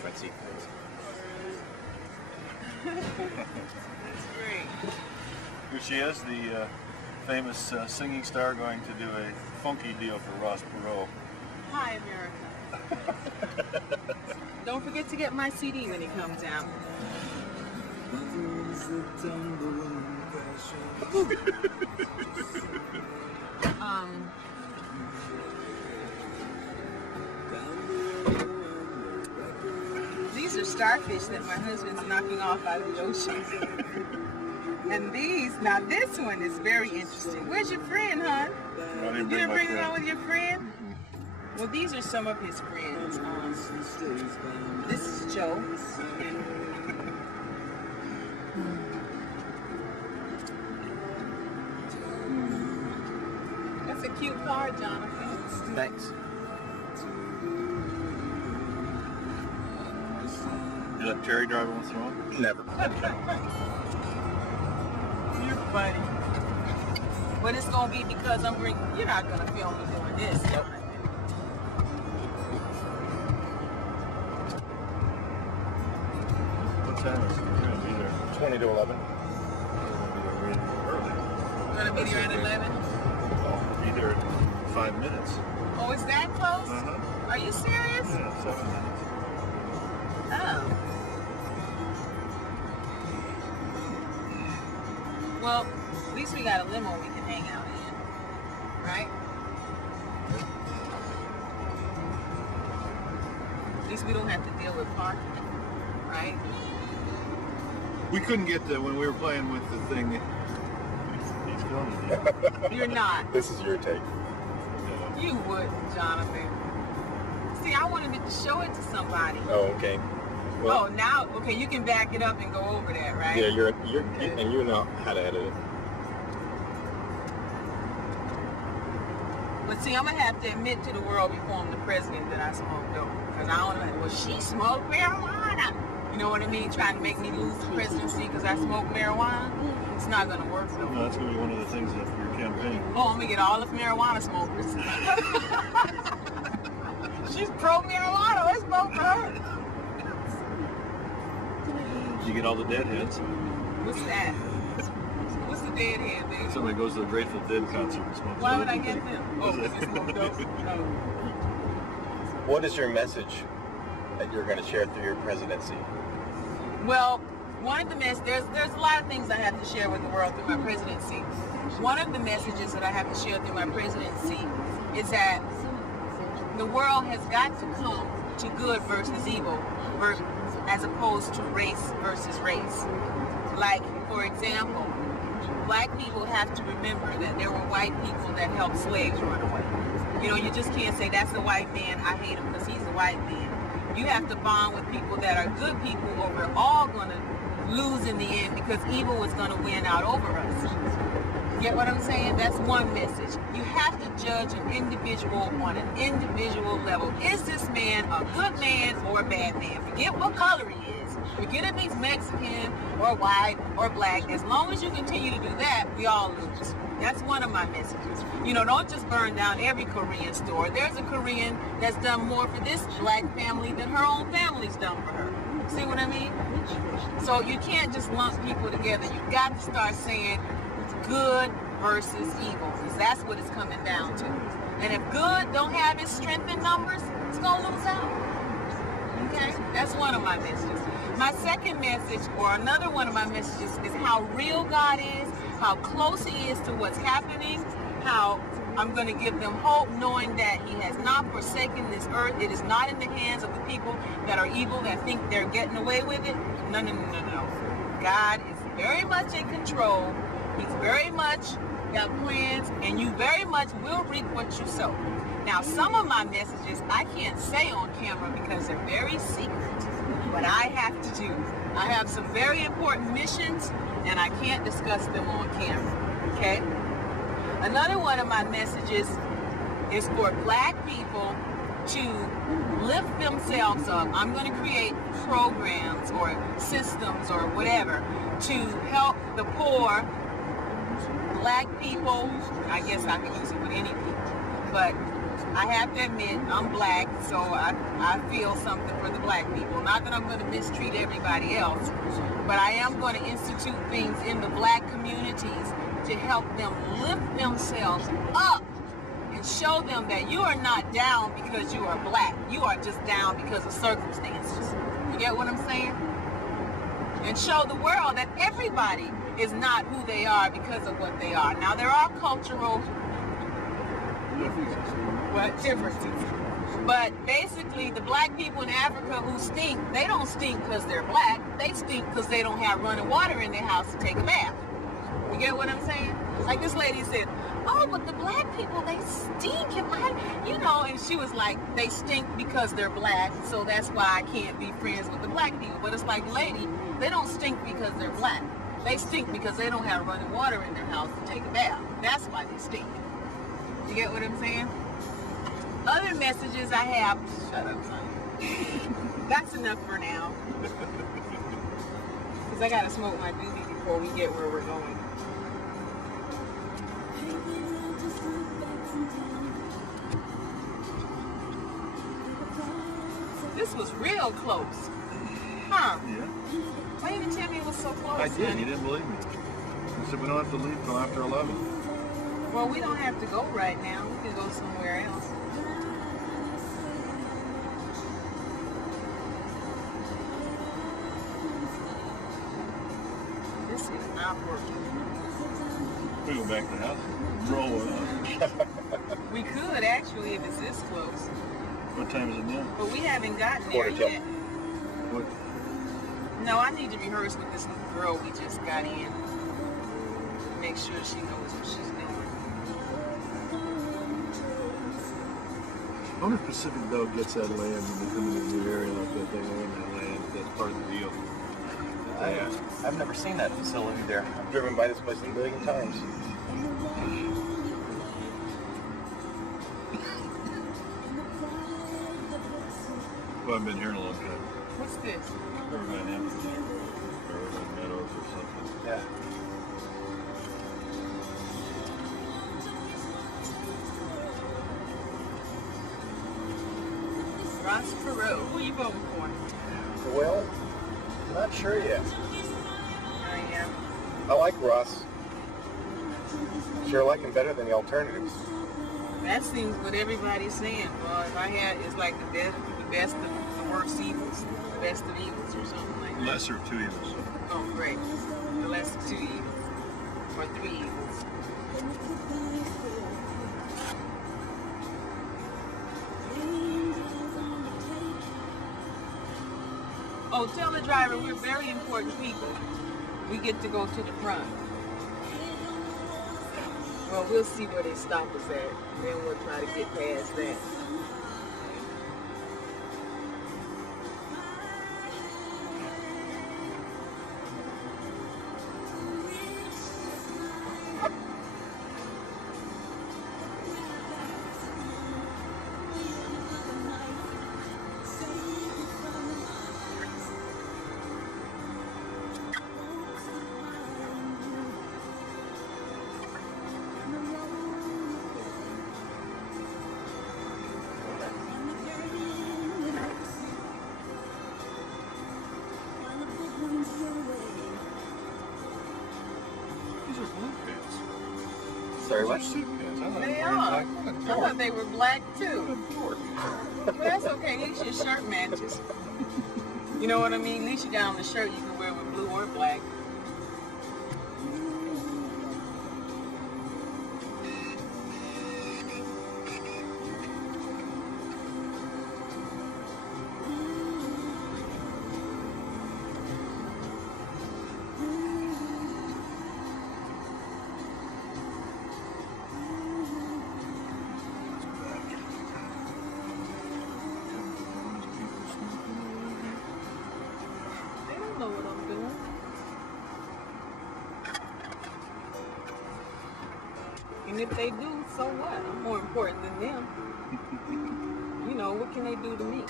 Front seat, please. That's great. Here she is, the famous singing star going to do a funky deal for Ross Perot. Hi, America. Don't forget to get my CD when it comes out. These are starfish that my husband's knocking off out of the ocean. And these, now this one is very interesting. Where's your friend, hon? I didn't You didn't bring it friend. on with your friend? Well, these are some of his friends. This is Joe. That's a cute car, Jonathan. Thanks. You let Terry drive on the throne? Never. You're funny. But it's going to be because I'm bringing, you're not going to film me doing this. Nope. What time is it? We're going to be there. 20 to 11. We're going to be there early. You're going to be there at 11? We'll be there in 5 minutes. Oh, is that close? Uh-huh. Are you serious? Yeah, 7 minutes. Oh. Well, at least we got a limo we can hang out in, right? At least we don't have to deal with parking, right? We couldn't get the, when we were playing with the thing, he's filming you. You're not. This is your take. You wouldn't, Jonathan. See, I wanted to show it to somebody. Oh, okay. Oh, now, okay, you can back it up and go over that, right? Yeah, and you know how to edit it. But see, I'm going to have to admit to the world before I'm the president that I smoke dope. Because I don't know, well, she smoked marijuana. You know what I mean? Trying to make me lose the presidency because I smoke marijuana. It's not going to work, though. No, that's going to be one of the things of your campaign. Oh, I'm going to get all of marijuana smokers. She's pro-marijuana. Let's vote for her. You get all the deadheads. What's that? What's the deadhead, baby? Somebody goes to the Grateful Dead concert and smokes. Why would I get them? Oh, because they smoke dope? Oh. What is your message that you're going to share through your presidency? Well, one of the there's a lot of things I have to share with the world through my presidency. One of the messages that I have to share through my presidency is that the world has got to come to good versus evil, as opposed to race versus race. Like, for example, black people have to remember that there were white people that helped slaves run away. You know, you just can't say that's a white man, I hate him because he's a white man. You have to bond with people that are good people, or we're all going to lose in the end because evil is going to win out over us. Get what I'm saying? That's one message. You have to judge an individual on an individual level. Is this man a good man or a bad man? Forget what color he is. Forget if he's Mexican or white or black. As long as you continue to do that, we all lose. That's one of my messages. You know, don't just burn down every Korean store. There's a Korean that's done more for this black family than her own family's done for her. See what I mean? So you can't just lump people together. You've got to start saying good versus evil, because that's what it's coming down to. And if good don't have its strength in numbers, it's going to lose out. Okay? That's one of my messages. My second message, or another one of my messages, is how real God is, how close he is to what's happening, how I'm going to give them hope, knowing that he has not forsaken this earth. It is not in the hands of the people that are evil, that think they're getting away with it. No, no, no, no, no. God is very much in control. He's very much got plans, and you very much will reap what you sow. Now, some of my messages I can't say on camera because they're very secret, but I have to do. I have some very important missions, and I can't discuss them on camera, okay? Another one of my messages is for black people to lift themselves up. I'm going to create programs or systems or whatever to help the poor, black people. I guess I can use it with any people, but I have to admit, I'm black, so I feel something for the black people. Not that I'm going to mistreat everybody else, but I am going to institute things in the black communities to help them lift themselves up and show them that you are not down because you are black. You are just down because of circumstances. You get what I'm saying? And show the world that everybody is not who they are because of what they are. Now, there are cultural differences. But basically, the black people in Africa who stink, they don't stink because they're black. They stink because they don't have running water in their house to take a bath. You get what I'm saying? Like this lady said, oh, but the black people, they stink. And she was like, they stink because they're black, so that's why I can't be friends with the black people. But it's like, lady, they don't stink because they're black. They stink because they don't have running water in their house to take a bath. That's why they stink. You get what I'm saying? Other messages I have, shut up, son. That's enough for now. Because I got to smoke my doobie before we get where we're going. This was real close. Huh? Yeah. Why didn't you tell me it was so close? I did. Honey? You didn't believe me. I said we don't have to leave till after 11. Well, we don't have to go right now. We can go somewhere else. This is not working. We go back to the house. Roll with us. We could actually if it's this close. What time is it now? But we haven't gotten there yet. What? No, I need to rehearse with this little girl we just got in. Make sure she knows what she's doing. I wonder if Pacific Dog gets that land when they come into a new area like that. They own that land. That's part of the deal. I've never seen that facility there. I've driven by this place a million times. Well, I've been here in a long time. What's this? Irvine Amphitheater. Or Irvine Meadows or something. Yeah. Ross Perot. Who are you voting for? Well, I'm not sure yet. Oh, yeah. I like Ross. Sure like him better than the alternatives. That seems what everybody's saying. Well, if I had, it's like the best of the worst evils, the best of evils or something like that. Lesser of two evils. Oh, great. The less of two evils. Or three evils. Oh, tell the driver we're very important people. We get to go to the front. Well, we'll see where they stop us at. Then we'll try to get past that. Sorry, what? They are. I thought they were black too. But that's okay. At least your shirt matches. You know what I mean? At least you got on the shirt you can wear with blue or black. Know what I'm doing. And if they do, so what? I'm more important than them. You know, what can they do to me?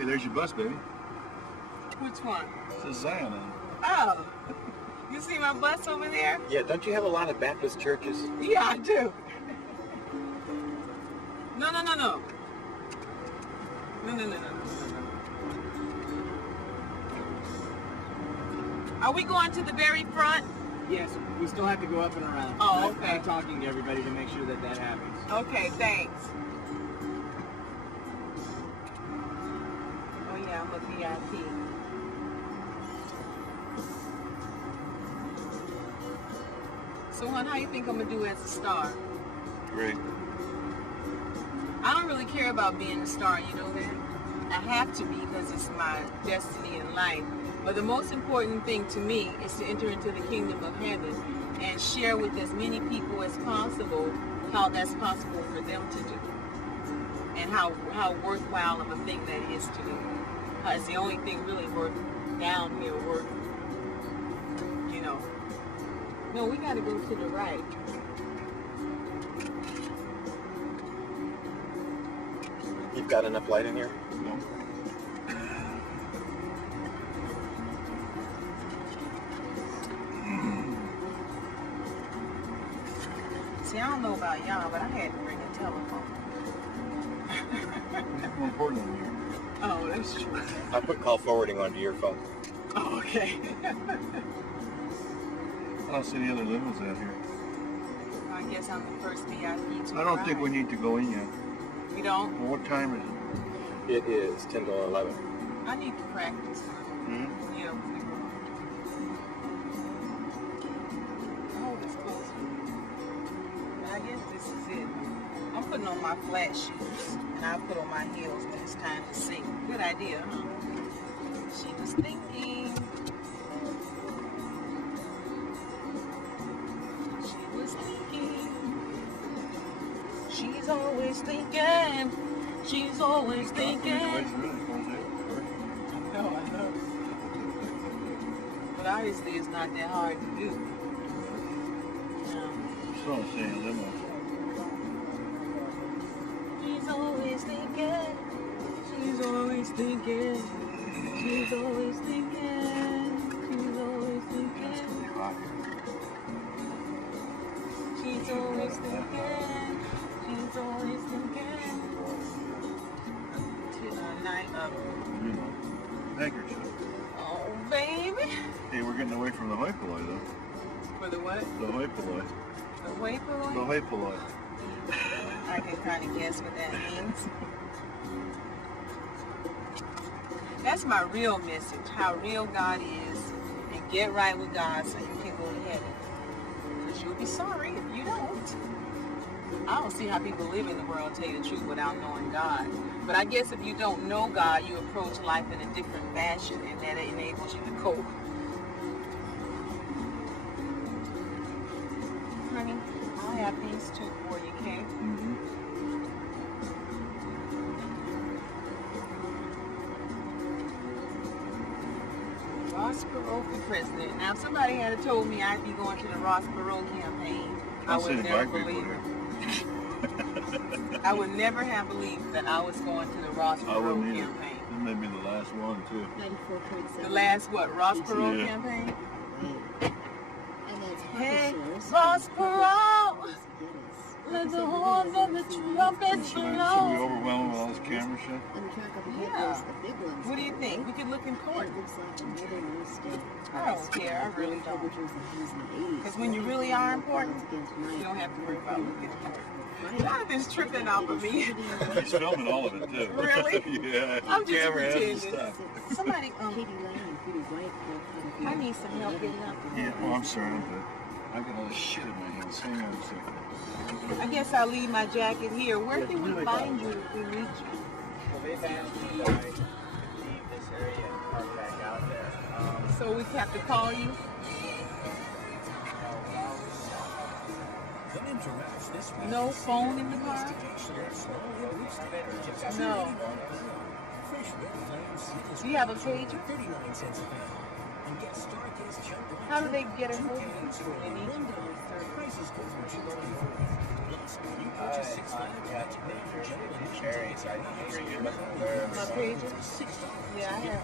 Hey, there's your bus, baby. Which one? It says Zion on it. Oh. You see my bus over there? Yeah, don't you have a lot of Baptist churches? Yeah, I do. no, no, no. No, no, no, no, no, no. Are we going to the very front? Yes, we still have to go up and around. Oh, okay. I'm talking to everybody to make sure that that happens. Okay, thanks. Oh yeah, I'm a VIP. So, hon, how you think I'm gonna do as a star? Great. I don't really care about being a star, you know that? I have to be because it's my destiny in life. But the most important thing to me is to enter into the kingdom of heaven and share with as many people as possible how that's possible for them to do. And how worthwhile of a thing that is to do. Because the only thing really worth down here, worth, you know. No, we gotta go to the right. You've got enough light in here? No. See, I don't know about y'all, but I had to bring a telephone. It's more important than you. Oh, that's true. I'll put call forwarding onto your phone. Oh, okay. I don't see any other limos out here. I guess I'm the first VIP to I don't think we need to go in yet. We don't? Well, what time is it? It is 10 to 11. I need to practice. Hmm? Yeah. Oh, it's close. I guess this is it. I'm putting on my flat shoes, and I'll put on my heels when it's time to sing. Good idea, huh? She was thinking. She was thinking. She's always thinking. She's always thinking. No, I know. But obviously it's not that hard to do. No. Still don't see any limos. She's always thinking. She's always thinking. She's always thinking. She's always thinking. She's always thinking. She's always thinking. To the night of. You know, handkerchief. Oh, baby. Hey, we're getting away from the hoi polloi, though. For the what? The hoi polloi. The way for The hoi polloi. I can kind of guess what that means. That's my real message, how real God is, and get right with God so you can go to heaven. Because you'll be sorry if you don't. I don't see how people live in the world, tell you the truth, without knowing God. But I guess if you don't know God, you approach life in a different fashion, and that enables you to cope. Honey, I'll have these two for you, okay? Mm-hmm. Ross Perot for president. Now, if somebody had told me I'd be going to the Ross Perot campaign, I would never believe it. I would never have believed that I was going to the Ross Perot campaign. This may be the last one, too. 94.7. The last what? Ross Perot Yeah. campaign? And that's Hey, Shores. Ross Perot! Yes. Let the horns of the trumpets Should we blow. overwhelm him with all this camera shit? And the track up ahead Yeah. is the big ones. What do you think? We could look It important. looks like another new state. I don't care. I really don't. Because when you really are important, you don't have to worry about looking important. Jonathan's tripping off of me. He's filming all of it, too. Really? Yeah. I'm just Camera has the pretending. stuff. Somebody, Katie Lane and Peter White. I need some help getting up. Yeah, well, I'm sorry, I'm good. I got all this shit in my hands. Hang on a second. I guess I'll leave my jacket here. Where can we find you if we need you? Well, they've asked you guys to leave this area and park back out there. So we have to call you? No phone in the car? No. Do you have a pager? How do they get a hold of you? They need you. My pager? Yeah, I have.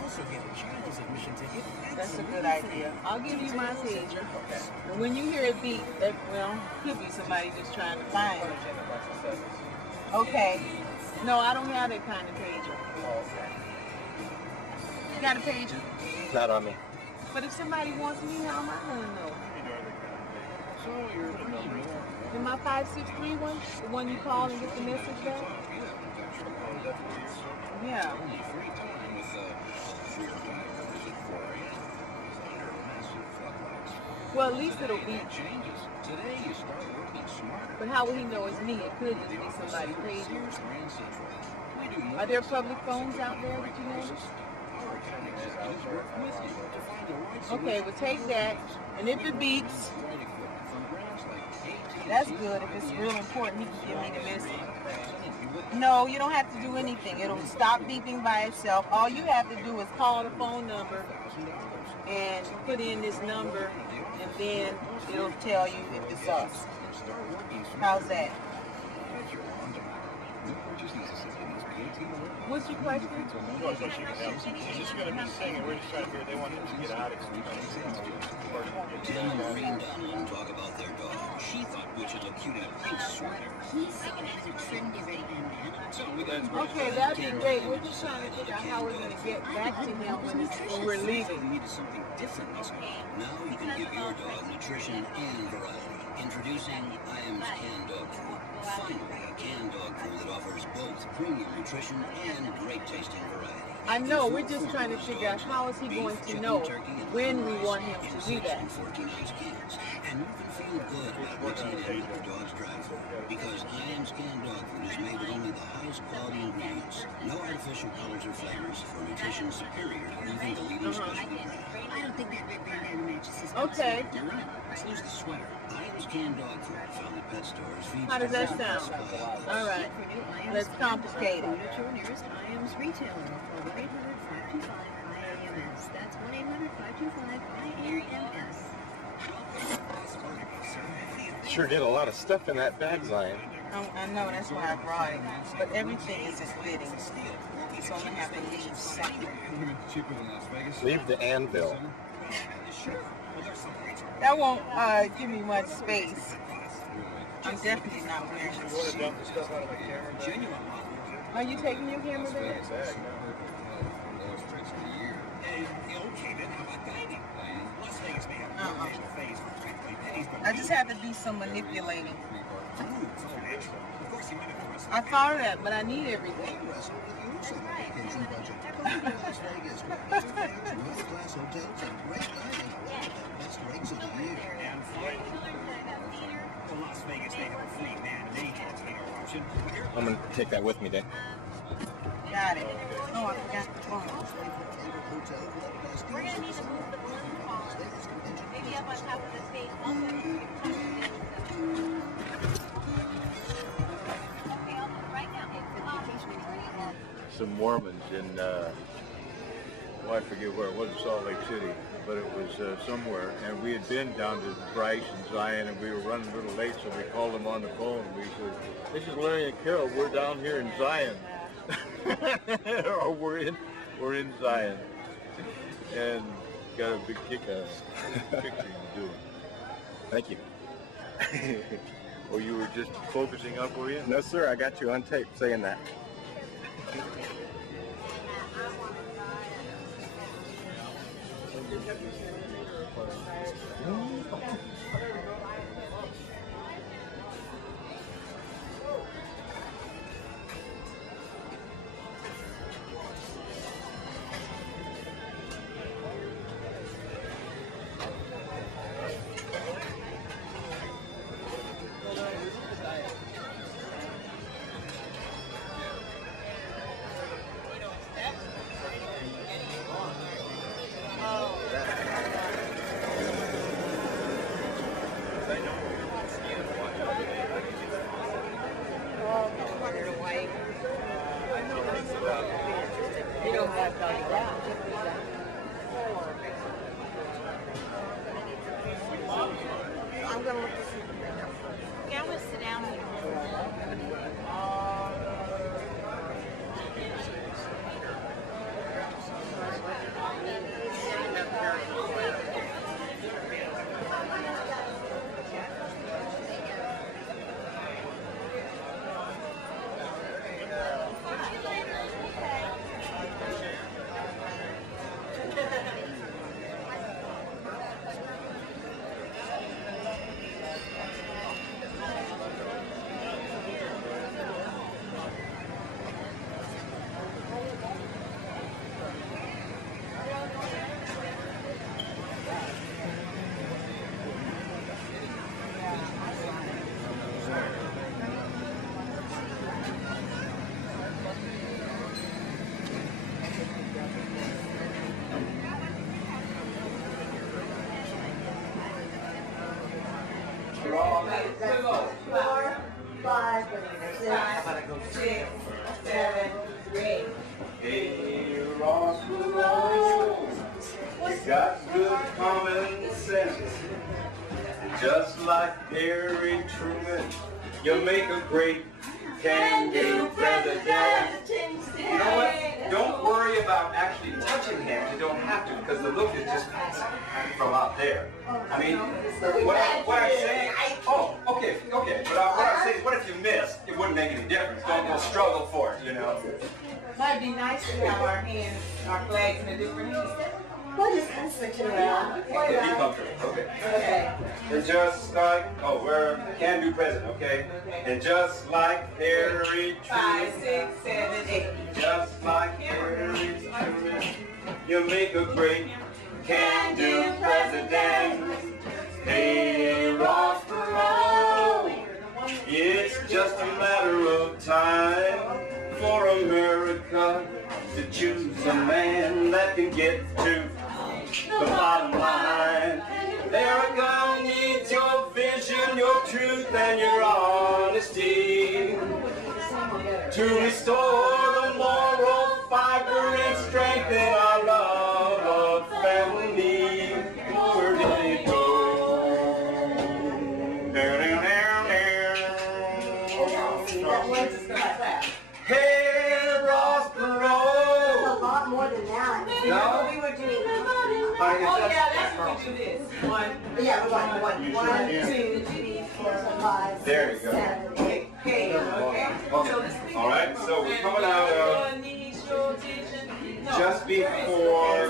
That's a good idea. I'll give you my pager. And when you hear it beep, that, well, could be somebody just trying to find you. Okay. No, I don't have that kind of pager. Oh, okay. You got a pager? Not on me. But if somebody wants me, how am I going to know? So you're the number. In my 563 one, the one you call and get the message back? Yeah. Well, at least it'll be. But how will he know it's me? It could just be somebody crazy. Are there public phones out there that you know? Okay, well take that, and if it beeps, that's good. If it's real important, he can give me the message. No, you don't have to do anything. It'll stop beeping by itself. All you have to do is call the phone number and put in this number, and then it'll tell you if it's us. How's that? What's your question? Well, so she can help. She's just going to be singing. We're just trying to figure they want him to get out of here. Tim and Maureen Donlan talk about their dog. She thought Butch would look cute in a pink sweater. He's trendy right now, man. So we got Okay, that'd be great. We're just trying to figure out how we're going to get back to him when we're leaving. We needed something different this week. Now you can give your dog nutrition and variety. Introducing Iam's Canned Dog Food. Finally, a canned dog food that offers both premium nutrition and great tasting variety. I know, we're just trying to figure out how is he going to know when we want him to do that. 14-ounce cans. And you can feel good about mixing it in with your dog's dry food. Because Iam's Canned Dog Food is made with only the highest quality ingredients. No artificial colors or flavors for nutrition superior to even the leading specialty brand. I don't think that red bandana matches his Okay. Let's lose the sweater. Iam's Canned Dog Food found at pet stores. How does that sound? All right. Let's complicate it. Your nearest IAMS retailer. Call 1-800-525-IAMS. That's 1-800-525-IAMS. Sure did a lot of stuff in that bag, Zion. I know, that's why I brought it. But everything isn't fitting. So I'm going to have to leave something. Leave the anvil. That won't give me much space. I'm definitely not wearing You want to dump the stuff out of my camera? Are you taking your camera there? I just have to do some manipulating. I thought of that, but I need everything. I'm going to take that with me, Dad. Got it. Oh, I forgot the phone. We're going to need to move the balloon column, maybe up on top of the stage. Okay, I'll move right now. Some Mormons in, I forget where it was, Salt Lake City, but it was somewhere. And we had been down to Bryce and Zion, and we were running a little late, so we called them on the phone. We said, "This is Larry and Carol. We're down here in Zion." Or we're in Zion, and got a big kick out of the picture you do. Thank you. Or you were just focusing up, were you? No, sir, I got you on tape saying that. Ross Perot. You got good common sense. Just like Harry Truman, you make a great can-do president. You know what? Don't worry about actually touching hands. You don't have to, because the look is just passing from out there. I mean, what I'm saying, oh, okay. But what I'm saying is, what if you missed? It wouldn't make any difference. Don't go struggle for it, you know. Might be nice to have our hands, our flags in a different hand. We'll just kind of switch it around. Okay, be comfortable. Okay. And just like, we're a can-do president, okay? And just like Harry Truman. 5, 6, 7, 8. Just like Harry Truman, you make a great can-do president. Hey, Ross Perot, it's just a matter of time for America to choose a man that can get to the bottom line. America needs your vision, your truth, and your honesty to restore the moral fiber and strengthen our love of family. Where did it go? Hey, Ross Perot. A lot more than that. No? We were doing. Oh yeah, that's what we do this. 1, Yeah, one, 2, 3, 4, 5, There you 6, go. 7, 8. okay. All right, so we're coming out of just before.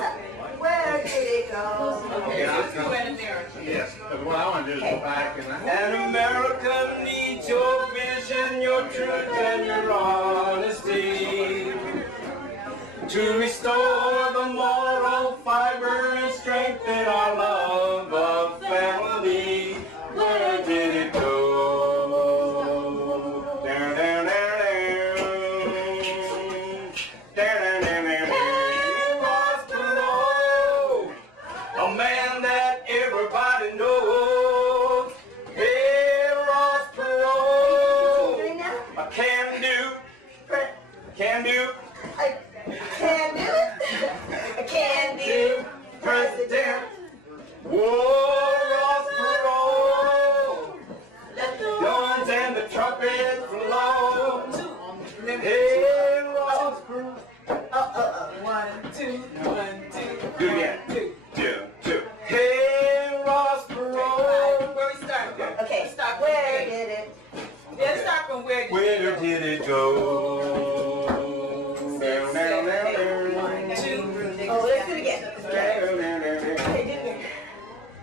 Where did it go? Okay, let's go in America. Yes. What I want to do is go back And America needs your vision, your truth, and your honesty to restore the moral fiber and strengthen our love of family. Where did it go? Down, down, down, down, down, down, down. Ross Perot, a man that everybody knows. Hey, Ross Perot, I can do. I can do it. I can do President. Whoa, Ross Perot, let the horns and the trumpets blow. Hey, Ross Perot. 1, 2, 1, 2. Do it again. 2, 2. Hey, Ross Perot. Where we start from? Okay, Start from where did it? Yeah, start from where Did it go? Down, down, down, down. 2. Oh, let's do it again. Down, down, down, down.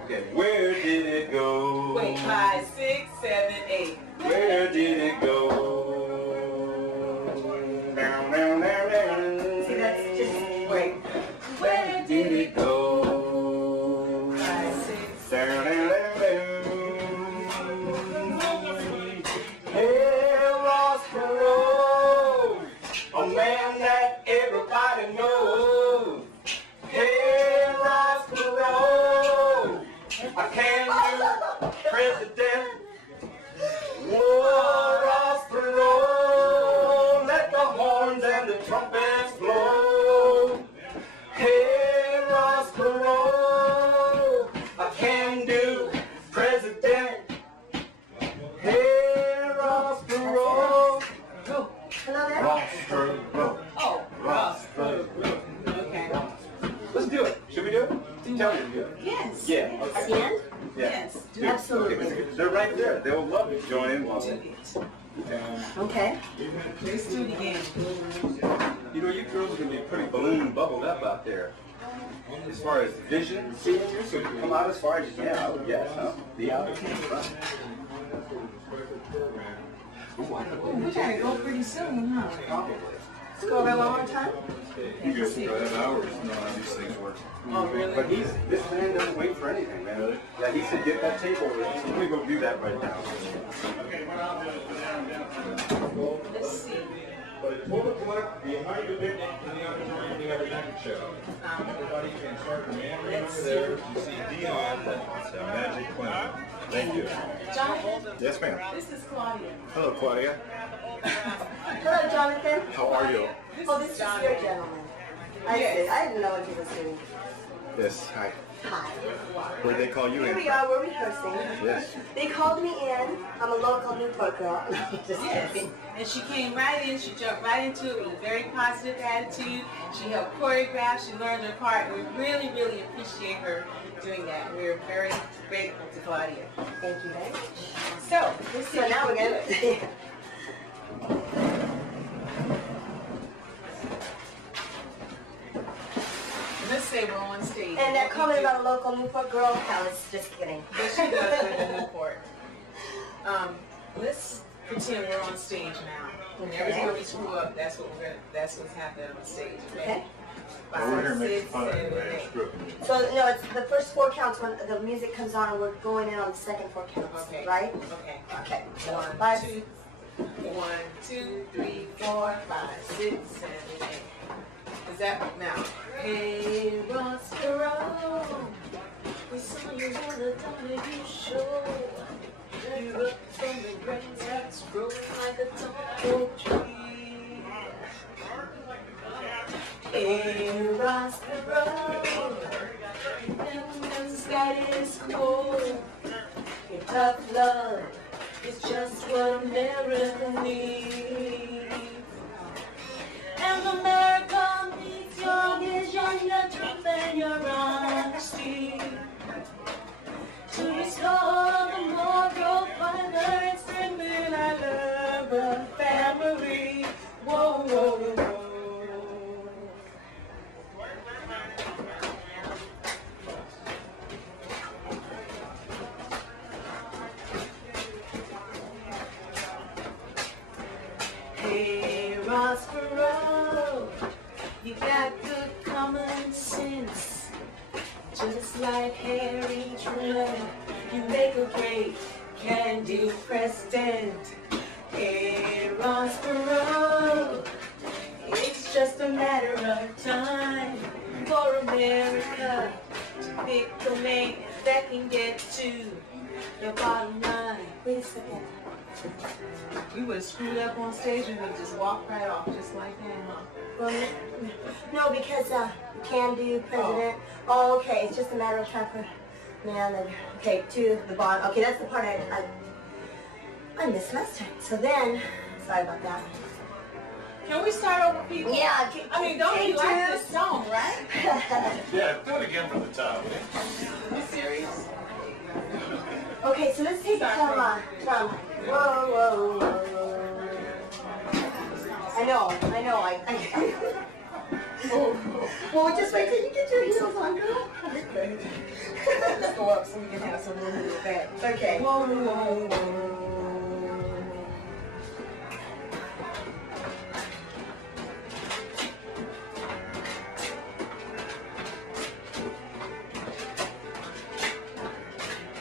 Okay, where did it go? Wait, 5, 6, 7, 8. Where did it go? Down, down, down, down. See, that's just, Wait. Where did it go? 5, 6. Down, down, down, down. Hey, Ross Perot, a man that everybody knows. Hey, Ross Perot, I can do president. Whoa, Ross Perot, let the horns and the trumpets blow. Hey, Ross Perot, I can do president. Hey, Ross Perot. hello there? Ross Perot. Oh, Ross Perot. okay. Let's do it. Should we do it? Tell me to do it. Yes. Yeah. At Okay. the end? Yeah. Yes. Do it. Absolutely. Okay, they're right there. They will love you. Join in while Do we. it. Okay. Let's do it again. You know, you girls are going to be pretty balloon and bubbled up out there. As far as vision, seeing you, so you come out as far as you can. I would guess, huh? Be out in front. We gotta go pretty soon, huh? Probably. Let's go over one more time. You guys have hours to know how these things work. Oh, really? But this man doesn't wait for anything, man. Yeah, he said get that tape over. So let me go do that right now. Let's see. But at 12 o'clock, behind the picnic in the auditorium, we have a magic show. Everybody can start from over there. You see Dion, it's a magic clown. Thank you. Jonathan, Yes, ma'am. this is Claudia. Hello, Claudia. Hello, Jonathan. How are you? Oh, this is your gentleman. I I didn't know what he was doing. Yes, hi. Hi. Where'd they call you Here in? we are, we're rehearsing. Yes. They called me in. I'm a local Newport girl. Just Yes. kidding. And she came right in, she jumped right into it with a very positive attitude. She helped choreograph, she learned her part. We really, really appreciate her doing that. We're very grateful to Claudia. Thank you very much. So, let's see. So now we're going to... Let's say we're on stage. And that comment about a local Newport girl, I was just kidding. But she does live in Newport. Let's pretend we're on stage now. And every time we screw up, that's what's happening on stage. Okay? Well, we're here 5, making 6, fun of 7, it, 8. So, no, it's the first 4 counts when the music comes on and we're going in on the second 4 counts, Okay. right? Okay. Okay. So, 1, 5, 2, 1, 2, 3, 4, 5, 6, 7, 8. Is that now? Hey, Ross Perot, we saw you on the Donahue show. You're up from the grass that's growing like a tall tree. Hey, Ross Perot, and the sky is cold. Your tough love is just what America needs. And America needs your vision, your truth, and your honesty to restore the moral fiber and strengthen our love of family. Whoa, whoa, whoa. Hey, Ross Perot, you got good common sense, just like Harry Truman. You make a great can-do president. Hey, Ross Perot, it's just a matter of time for America to pick the man that can get to the bottom line. wait a second. We would have screwed up on stage and would have just walked right off just like that, huh? Well, no, because can do, president. Oh, okay, it's just a matter of time for... Man, okay, to the bottom. Okay, that's the part I missed last time. So then, sorry about that. Can we start over, people? Yeah, I mean, don't you like this song, right? Yeah, do it again from the top. Are you serious? Okay, so let's take it from whoa, whoa, whoa. I know, well, just wait till you get your heels on, girl. Let's go up so we can have some room in the back. Okay. Whoa, whoa, whoa.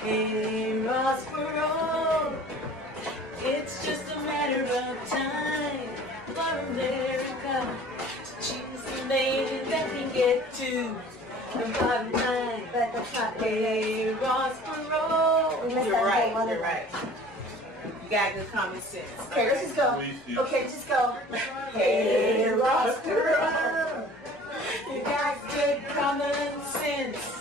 Hey, Ross Perot, it's just a matter of time for America to choose the man that can get to the bottom line. But that's not Hey, Ross Perot. We missed You're that right, whole other you're right. You got good common sense. Okay, let's just go. Okay, just go. Hey, Ross Perot, you got good common sense.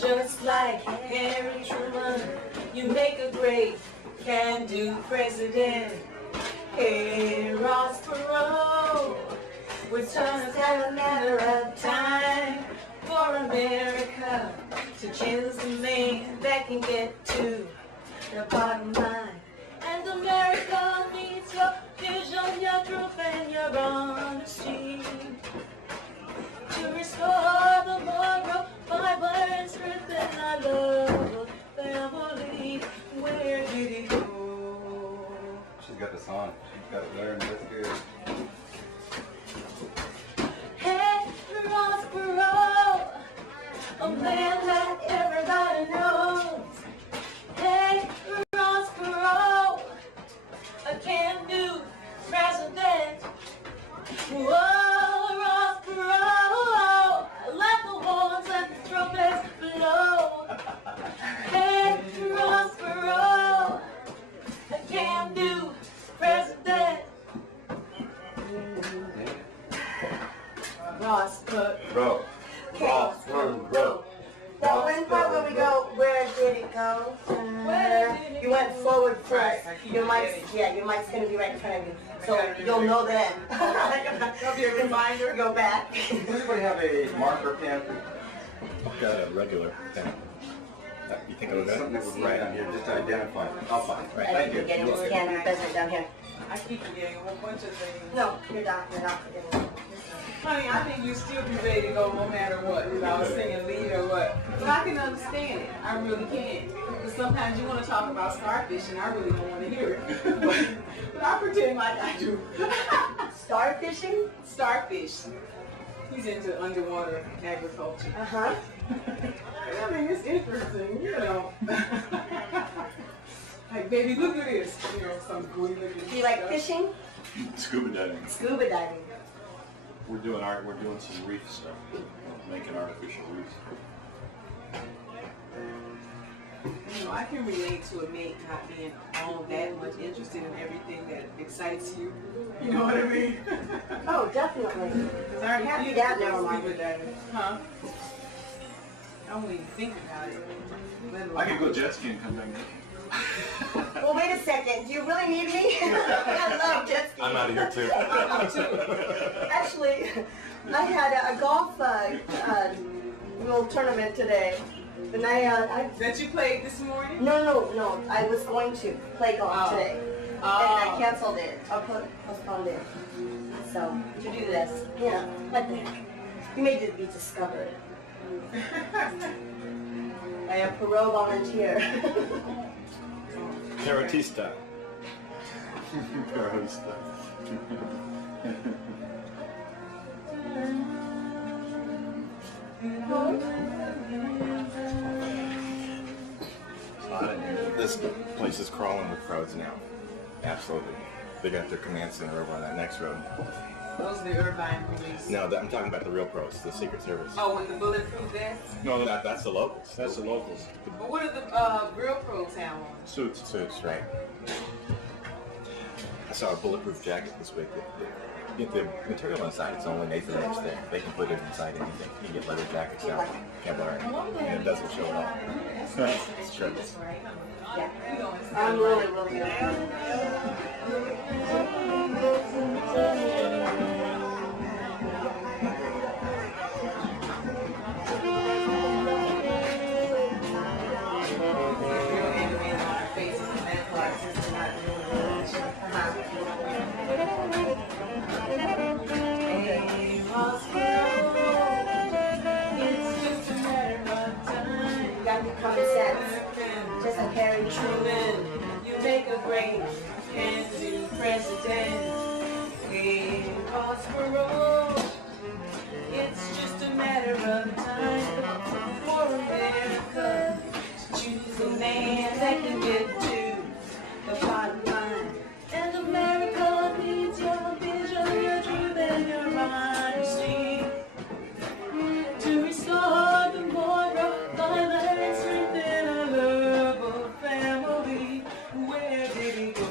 Just like Harry Truman, you make a great can-do president. Hey, Ross Perot, we're just a matter of time for America to choose the man that can get to the bottom line. And America needs your vision, your truth, and your honesty to restore the moral fiber and strengthen our love of family. Where did it go? She's got the song. She's got it learned. That's good. Hey, Ross Perot, a man that everybody knows. Hey, Ross Perot. Ross Perot. Okay. Ross Perot. That one part where we go, where did it go? You went forward first. Your mic's gonna be right in front of you. So you'll know then. That'll be a reminder. Go back. Does anybody have a marker pen? I've got a regular pen. You think it'll Something go? that would write on here just to identify it. I'll find it. Right, thank you. Getting the scanner president down here. I keep forgetting a whole bunch of things. No, you're not forgetting. Honey, I think you still be ready to go no matter what. If I was singing lead or what. But I can understand it. I really can. But sometimes you want to talk about starfish and I really don't want to hear it. But I pretend like I do. Starfishing? Starfish. He's into underwater agriculture. Uh-huh. I mean, it's interesting, you know. Like, baby, look at this. You know, some gooey looking Do you like stuff. fishing? Scuba diving. Scuba diving. We're doing some reef stuff. Making artificial reefs. You know, I can relate to a mate not being all that much interested in everything that excites you. You know what I mean? Oh, definitely. Because I already Happy feel dad, the never mind. scuba diving. Huh? I don't even think about it. I could go jet skiing and come back naked. Well, wait a second. Do you really need me? I love jet skiing. I'm out of here too. Actually, I had a golf little tournament today. And That you played this morning? No. I was going to play golf today. And I Oh. canceled it. I postponed it. So, to do this. Yeah, what the heck. You may be discovered. I am Perot volunteer. Perotista. Perotista. This place is crawling with crowds now. Absolutely. They got their command center over on that next road. Those are the Irvine police. No, I'm talking about the real pros, the Secret Service. Oh, with the bulletproof vest? No, that's the locals. That's the locals. But what do the real pros have on? Suits, right. I saw a bulletproof jacket this week. The material inside is only an eighth of an inch thick. They can put it inside anything. You get leather jackets now. Can't wear it. And it doesn't show at all. It's shirtless. Yeah. I'm really common sense. Just a carry Truman, you make a great can-do president. Hey, Ross Perot, it's just a matter of time for America to choose a man that can get to the bottom line. And America needs your vision, your truth, and your honesty to restore the moral balance, strengthen a love of family. Where did he go?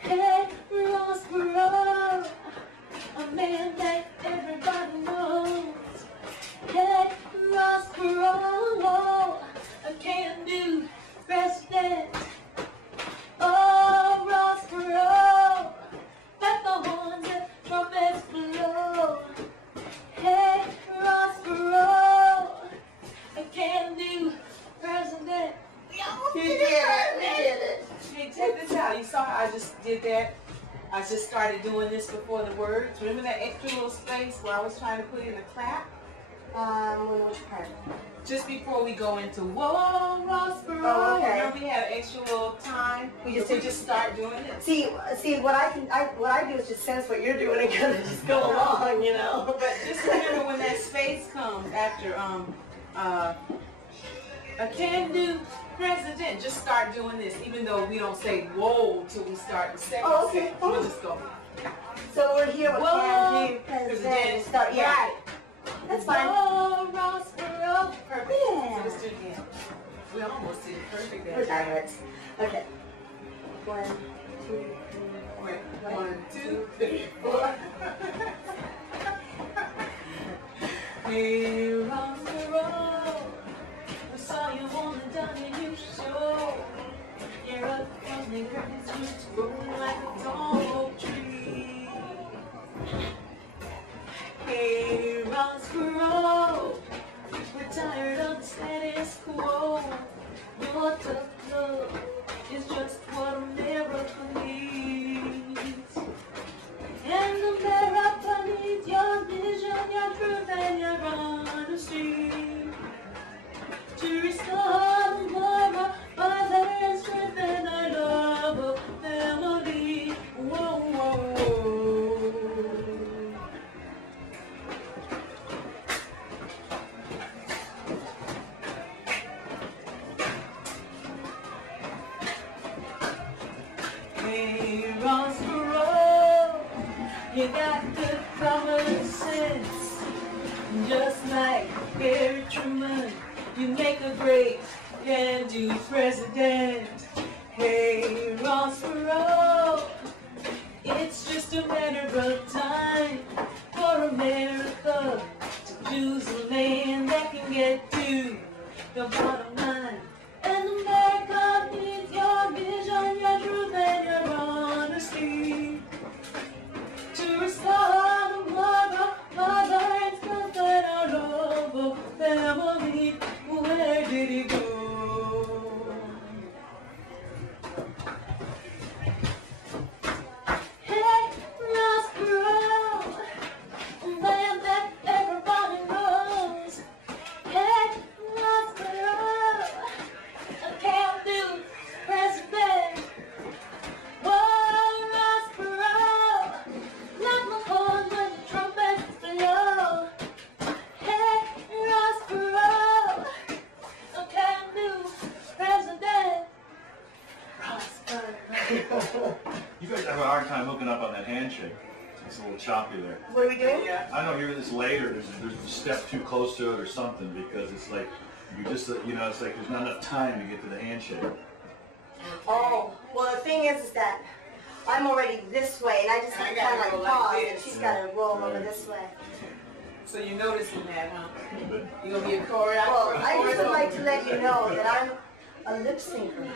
Hey, Ross Perot, a man that everybody knows. Hey, Ross Perot, a can-do president. Oh, Ross Perot, let the horns and trumpets blow. Hey, Ross Perot, a can-do president. We did it. Hey, check this out. You saw how I just did that? I just started doing this before the words. Remember that extra little space where I was trying to put in a clap? Which part? Just before we go into whoa, Ross Perot. Oh, okay. Remember we had an extra little time? We just start doing it. See, what I do is just sense what you're doing and kind of just go along, you know. But just remember when that space comes after a can-do president, just start doing this, even though we don't say whoa till we start the second Oh, okay. sentence. We'll just go. So we're here with Whoa, can-do then president. Start, yeah. right. That's fine. Whoa, Ross Perot. Perfect. Yeah. So let's do it again. We almost did it perfect. We're diamonds. Okay. 1, 1, 2, 3, 4. Hey, Ross Perot, I saw you on the W show. You're up from the curtains, roots growing like a tall tree. Hey, Ross Perot, we're tired of the status quo. Your tough love is just what America needs. And America needs your vision, your truth, and your honesty to restore the moral mother and strength and our love of family. Whoa, whoa, whoa. Hey, Ross Perot, you got good common sense, just like Harry Truman. You make a great can-do president. Hey, Ross Perot, it's just a matter of time for America to choose a man that can get to the bottom line. And America needs your vision, your truth, and your honesty to restore the mother and strength and our love of family. Where did he go? Hey, Ross Perot, a man that everybody knows. Hey, Ross Perot, a can-do president. Whoa, Ross Perot, like my horn when the trumpets blow. Hey, Ross Perot, a can-do president. Ross Perot. You guys have a hard time hooking up on that handshake. It's a little choppy there. What are we doing? I don't know, hear this later, there's a step too close to it or something, because it's like, you just, you know, it's like there's not enough time to get to the handshake. Oh, well, the thing is that I'm already this way, and I just And I kind gotta of like go like pause, this. and she's got to roll over this way. So you're noticing that, huh? You're gonna be a choreographer. Well, I just would like to let you know that I'm a lip syncer.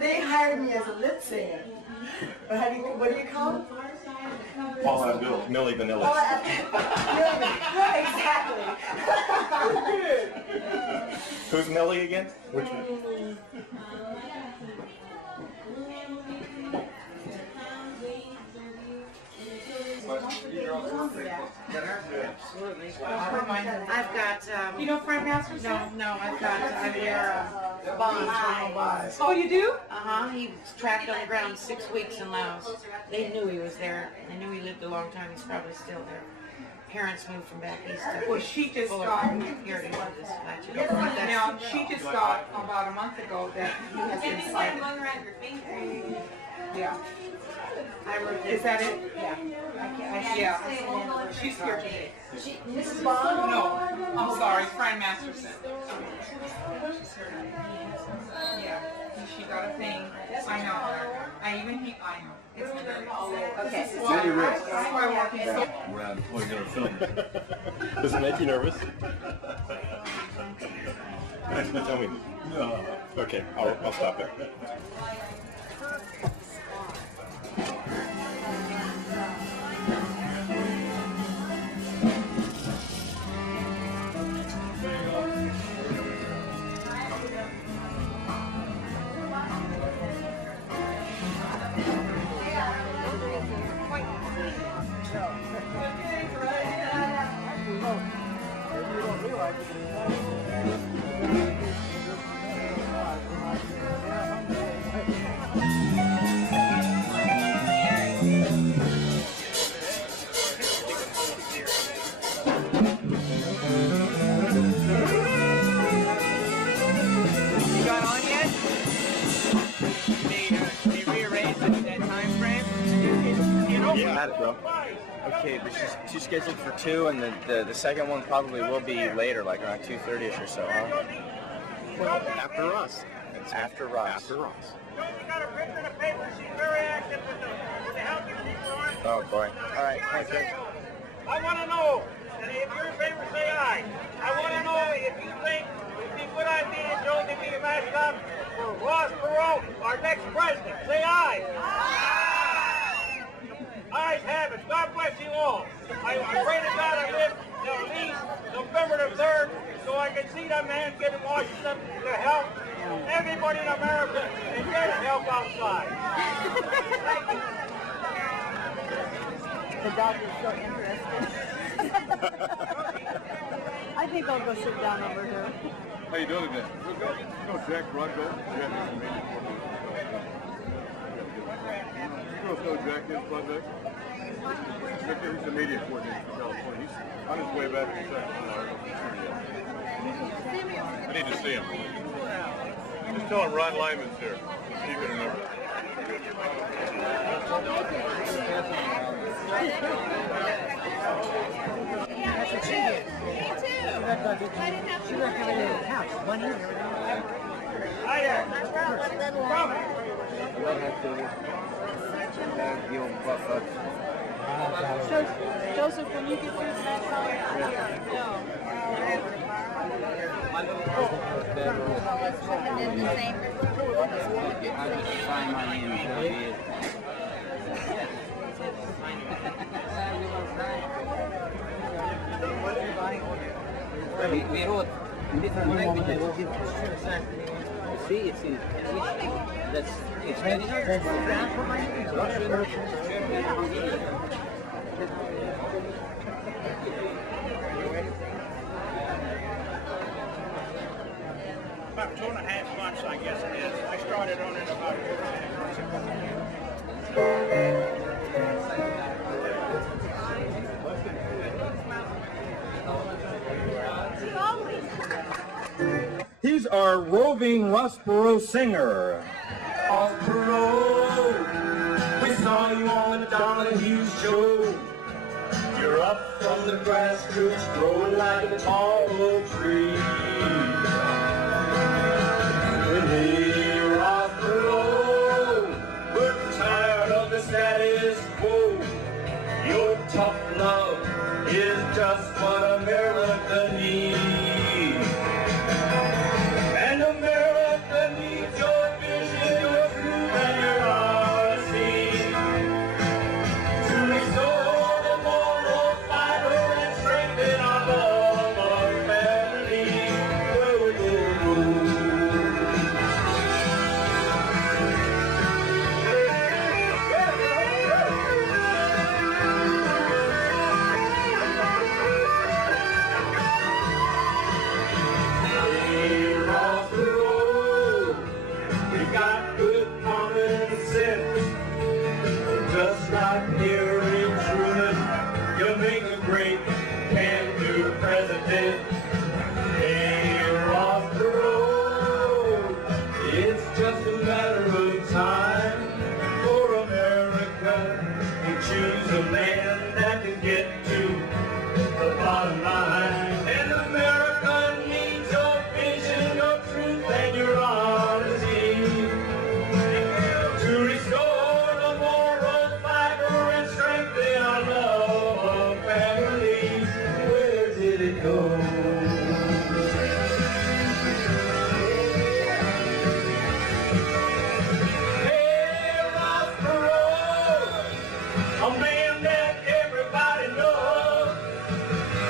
They hired me as a lip singer. What do you call it? Paul and Bill. Milli Oh, Vanilli. exactly. Who's Millie again? Which one? Absolutely. I've got, you know Frank Masters? No, I've got, I wear bonds. Oh, you do? Uh-huh. He was trapped on the ground 6 weeks in Laos. They knew he was there. They knew he lived a long time. He's probably still there. Parents moved from back east to Well, she just Fuller got, here to this latitude. now, she just got about a month ago that he has been sighted. around your finger. Yeah. I wrote Is this. that it? Yeah. Yeah. She's here today. Mrs. Bond? No, I'm sorry, Fran Masterson. She's here today. Yeah, she got a thing. I know. I know. It's very Okay. Set your wrist. That's why I'm working so. We're gonna film it. Does it make you nervous? Tell me. No. Okay, I'll stop there. Okay, but she's scheduled for 2, and the second one probably will be later, like around 2:30ish or so, huh? Well, after us. After Ross. After Ross. We got a picture in the paper. She's very active with the healthy people on. Oh boy. All right. Thank you. I want to know, and if you're in favor, say aye. I want to know if you think it'd be a good idea, Joe, to be a mascot for Ross Perot, our next president. Say aye. Aye. Ayes have it. God bless you all. I pray to God I live till at least November the 3rd so I can see that man get in Washington to help everybody in America and get help outside. Thank you. The dog is so interested. I think I'll go sit down over here. How you doing today? Good. No, Jack Rocco. You know Jack is project? He's the media coordinator from California. He's on his way back to Sacramento. I need to see him. Just tell him Ron Lyman's here. You can remember. That's what she did. Me too. She recommended a house. 1 year. Hiya. Joseph, when you get through that song, I'll just sign my name here. We wrote in different languages. See, it's in English, that's Spanish, Russian, German, Hungarian. About 2.5 months, I guess it is. I started on it about 2.5 months ago. He's our roving Ross Perot singer. Ross Perot, we saw you on the Donahue show. You're up from the grassroots, growing like a tall oak tree. Hey, Ross Perot, we're tired of the status quo. Your tough love is just what America needs. And America needs your vision, your truth, and your honesty to restore the moral fiber and strengthen our love of family. Hey, Ross Perot, you got good common sense. Just like Harry Truman, you make a great can-do president. Hey, Ross Perot, it's just a matter of time for America to choose a man that can get to the bottom line. And America needs your vision, your truth, and your honesty to restore the moral fiber and strengthen our love of family. Where did it go? Hey, Ross Perot, a man that everybody knows.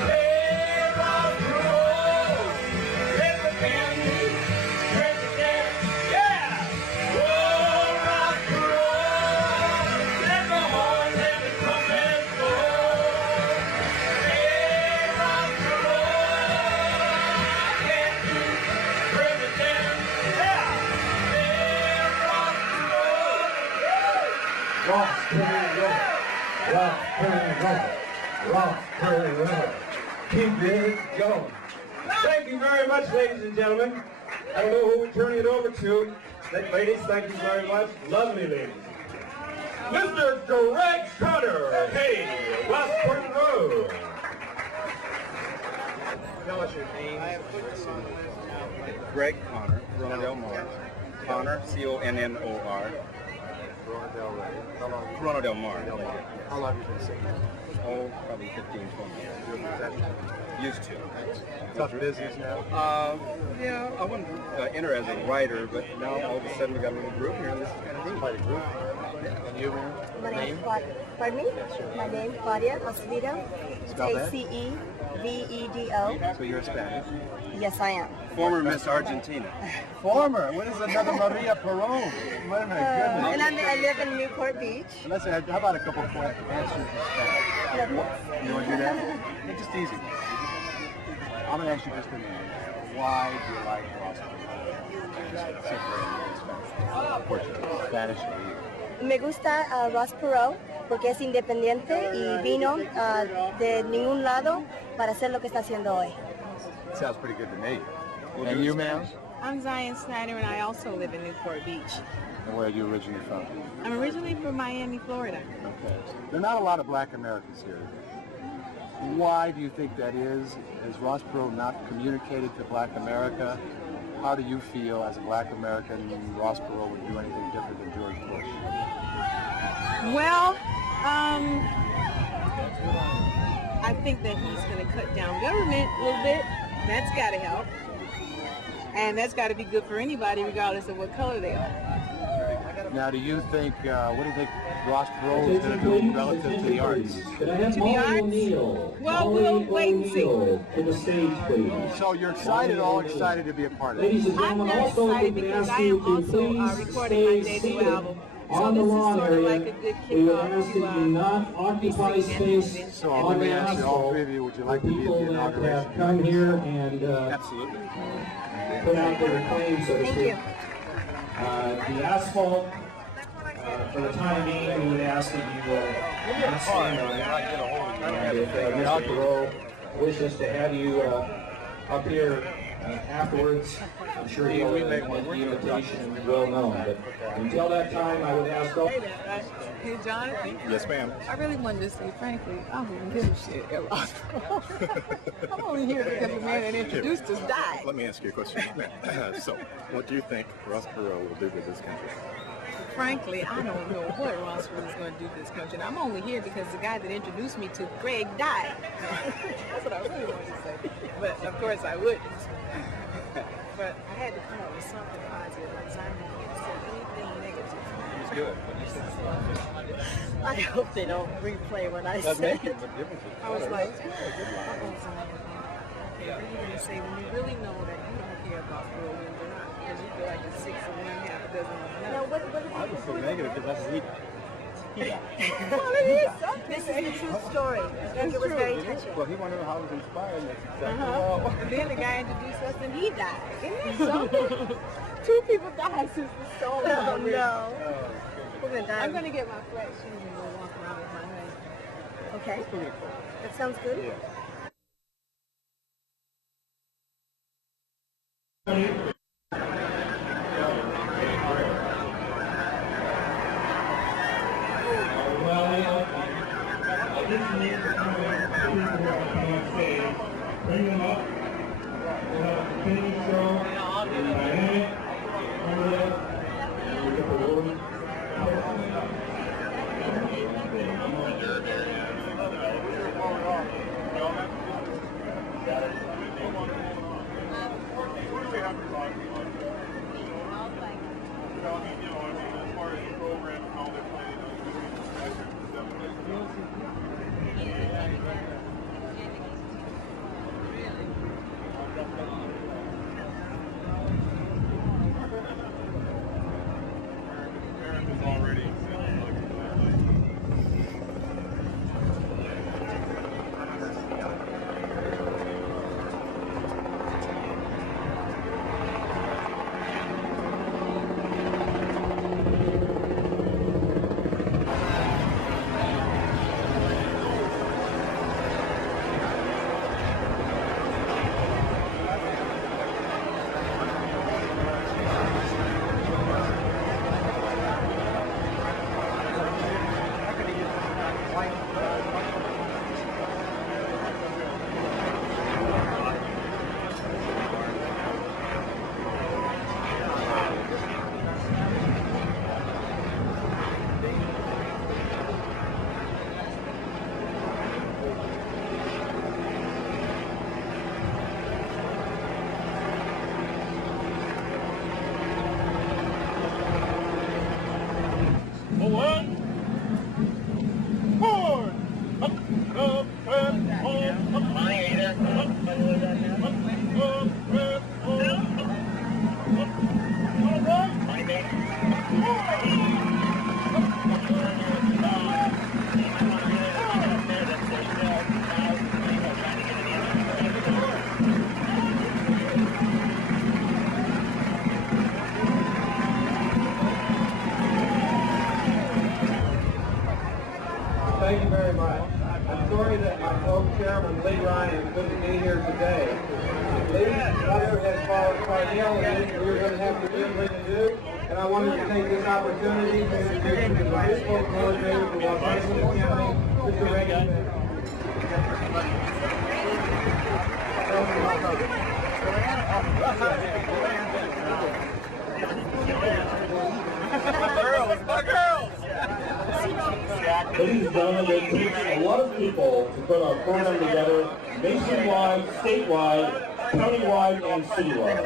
Hey, Ross Perot, Republican president, yeah. Oh, Ross Perot, let the horns and the trumpets blow. Hey, Ross Perot, can-do president, yeah. Hey, Ross Perot. Ross Perot, Ross Perot, Ross Perot. Keep it going. Thank you very much, ladies and gentlemen. I don't know who we're turning it over to. Ladies, thank you very much. Lovely ladies. Mr. Greg Cutter. Hey, Westport Road. Tell us your name. Greg Connor, Ronald Mars. Connor, C-O-N-N-O-R. Corona Del Mar. How long have you been singing? Oh, probably 15, 20 years. Used to. Tough business now? Yeah, I wouldn't enter as a writer, but now all of a sudden we got a little group here, and this is kind of neat. Quite a group. And you, man? My name is Claudia. Pardon me? My name is Claudia Acevedo. Spell that? A-C-E-V-E-D-O. So you're Spanish? Yes, I am. Former Miss Argentina. Former? What is another Maria Perot? My goodness. And I live in Newport Beach. Let's say, how about a couple of answers in Spanish? You want to do that? It's just easy. I'm going to ask you just a minute. Why do you like Ross Perot? Spanish. Me gusta Ross Perot porque es independiente y vino de ningún lado para hacer lo que está haciendo hoy. Sounds pretty good to me. And you, ma'am? I'm Zion Snyder, and I also live in Newport Beach. And where are you originally from? I'm originally from Miami, Florida. Okay. There are not a lot of black Americans here. Why do you think that is? Has Ross Perot not communicated to black America? How do you feel as a black American Ross Perot would do anything different than George Bush? Well, I think that he's going to cut down government a little bit. That's got to help. And that's got to be good for anybody, regardless of what color they are. Now, do you think, what do you think Ross Perot is going to do relative to the arts? To the arts? Well, we'll wait and see. So you're excited, all excited to be a part of it? I'm very excited because I am also recording my debut album. So this is sort of like a good kickoff to So let me ask you, all three of you, would you like to be at the inauguration? Come here and Absolutely. put out their claim, so to Thank speak. you. The asphalt, for the time being, we would ask that you not stand on it. And if Mr. Perot wishes to have you up here afterwards, I'm sure he'll make the invitation well known. But until that time, I would ask. Hey, Jonathan? Yes, ma'am. I really wanted to say, frankly, I don't give a shit. I'm only here because the man that introduced us died. Let me ask you a question. So, what do you think Ross Perot will do with this country? Frankly, I don't know what Ross Perot is going to do to this country. And I'm only here because the guy that introduced me to Greg died. That's what I really wanted to say. But, of course, I wouldn't. But I had to come up with something positive because I'm not here to say anything negative. It's good. I hope they don't replay what I said. I was like, okay, what are you going to say when you really know that you don't care about real wins or not? Because you feel like it's 6 of one, half a dozen of another. Now, what I was so negative because that's weak. Well, it is something. This is the true story. I think it was very touching. Well, he wanted to know how I was inspired. That's exactly And then the guy introduced us and he died. Isn't that something? 2 people died since the song. Oh, no. I'm going to get my flat shoes and go walk around with my husband. Okay. That sounds good. Yeah. Bring them up. We'll have a continued show in Miami, Florida, and we get the word. thank you very much. I'm sorry that my co-chairman, Lee Ryan, couldn't be here today. Lee's mother has called Cardell, and we were going to have to do what to do. And I wanted to take this opportunity to introduce you to the municipal coordinator for Los Angeles County, Mr. Reagan. My girls! Ladies and gentlemen, it takes a lot of people to put our program together nationwide, statewide, countywide, and citywide.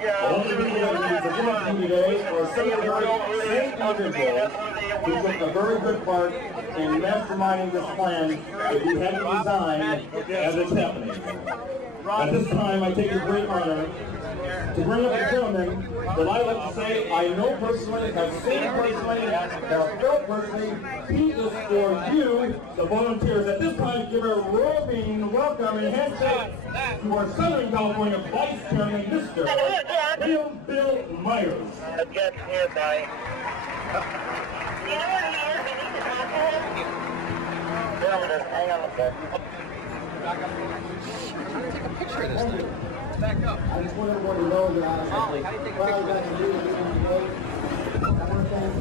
The only people that we present to you today are some of the same individuals who took a very good part in masterminding this plan that we had to design as it's happening. At this time, I take a great honor to bring up a gentleman that I like to say I know personally, have seen personally, have felt personally. He is for you, the volunteers. At this time, give a roving welcome and handshake to our Southern California Vice Chairman, Mr. Bill Myers. Again, hereby. You know what he is? We need to talk to him. Gentlemen, hang on a second. Take a picture of this thing. Back up. I just want everyone to know that what I was going to do today, I want to thank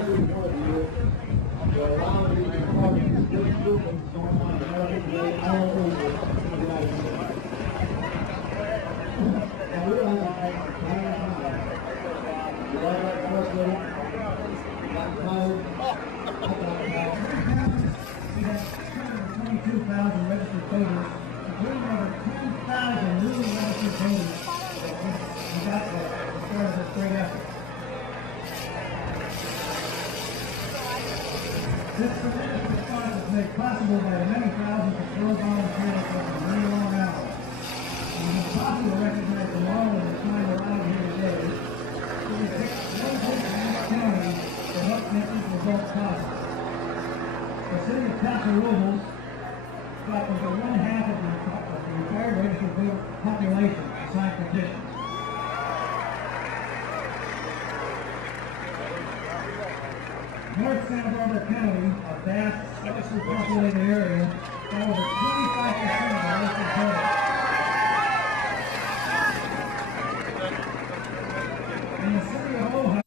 every one of you for allowing me to be part of this great group that's going on in America today, all over the United States. And we don't have you like that first lady? You got tired? I got tired. We have 222,000 registered voters. We have 10,000 newly registered voters that we got as part of this great effort. This tremendous response is made possible by the many thousands of pro volunteers working very long hours. It is impossible to recognize them all in the time around here today. So we picked one whole county to help make these results possible. The city of Paso Robles got over 1/2 of the entire registered voter population to sign petitions. North Santa Barbara County, a vast, sparsely populated area, got over 25% of the registered voters. In the city of Ohio,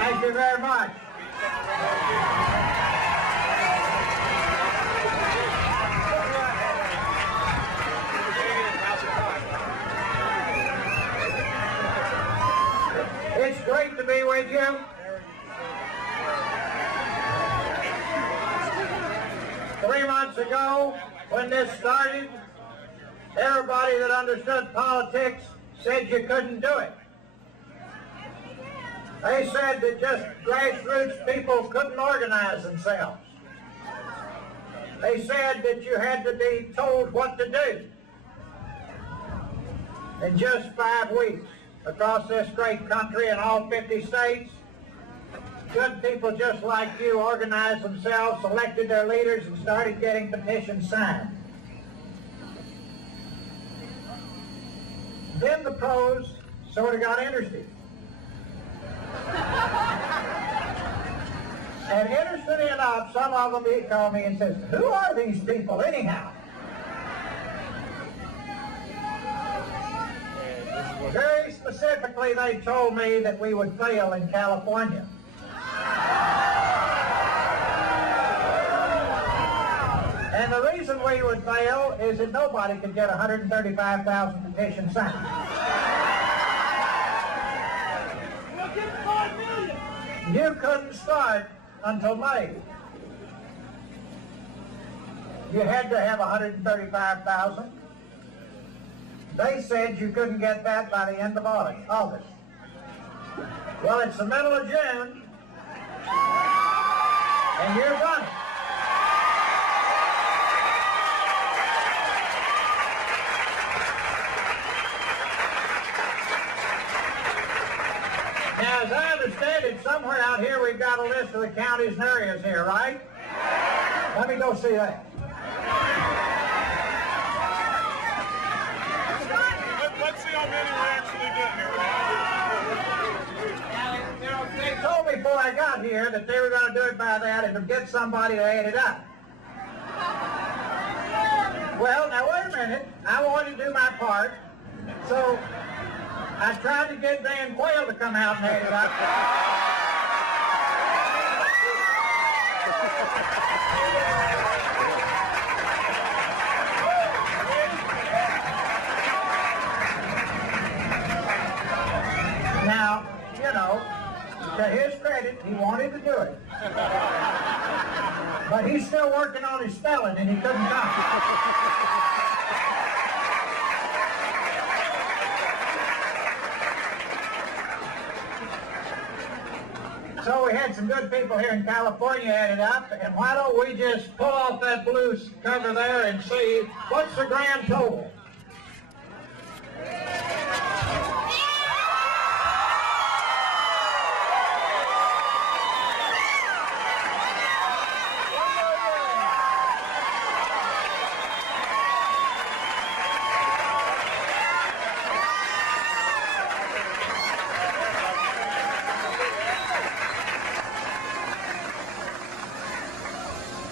thank you very much. It's great to be with you. Three months ago, when this started, everybody that understood politics said you couldn't do it. They said that just grassroots people couldn't organize themselves. They said that you had to be told what to do. In just 5 weeks, across this great country in all 50 states, good people just like you organized themselves, selected their leaders, and started getting petitions signed. Then the pros sort of got interested. And interestingly enough, some of them called me and said, "Who are these people anyhow?" Very specifically, they told me that we would fail in California. And the reason we would fail is that nobody could get 135,000 petitions signed. We'll get 5 million. You couldn't start until May. You had to have 135,000. They said you couldn't get that by the end of August. Well, it's the middle of June, and you're done. Now, as I understand it, somewhere out here we've got a list of the counties and areas here, right? Let me go see that. Let's see how many we actually get here. They told me before I got here that they were going to do it by that and to get somebody to add it up. Well, now wait a minute. I wanted to do my part, so I tried to get Dan Quayle to come out and add it up. Now, you know, to his credit, he wanted to do it. But he's still working on his spelling, and he couldn't come. So we had some good people here in California added up, and why don't we just pull off that blue cover there and see what's the grand total?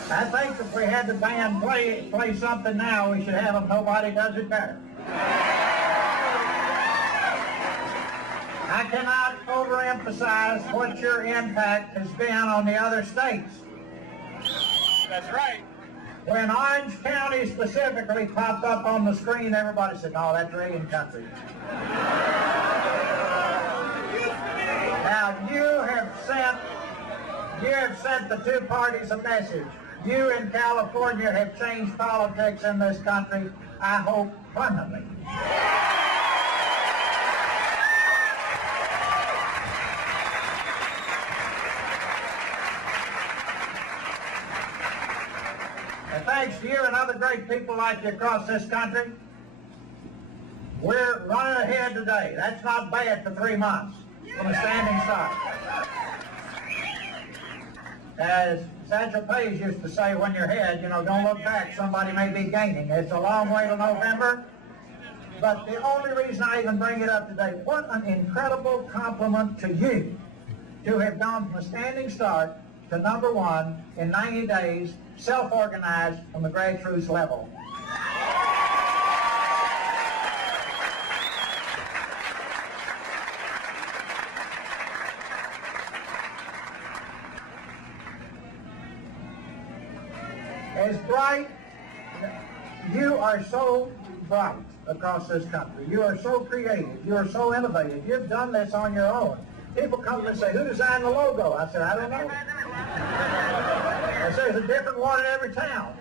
I think if we had the band play something now, we should have them Nobody Does It Better. I cannot overemphasize what your impact has been on the other states. That's right. When Orange County specifically popped up on the screen, everybody said, "Oh, that's Reagan country." Now, you have sent the two parties a message. You in California have changed politics in this country, I hope, permanently. And thanks to you and other great people like you across this country, we're running ahead today. That's not bad for 3 months from a standing start. As Satchel Paige used to say, when you're ahead, you know, don't look back, somebody may be gaining. It's a long way to November, but the only reason I even bring it up today, what an incredible compliment to you to have gone from a standing start to #1 in 90 days, self-organized from the grassroots level. As bright, you are so bright across this country. You are so creative. You are so innovative. You've done this on your own. People come and say, "Who designed the logo?" I said, "I don't know." I said, "There's a different one in every town."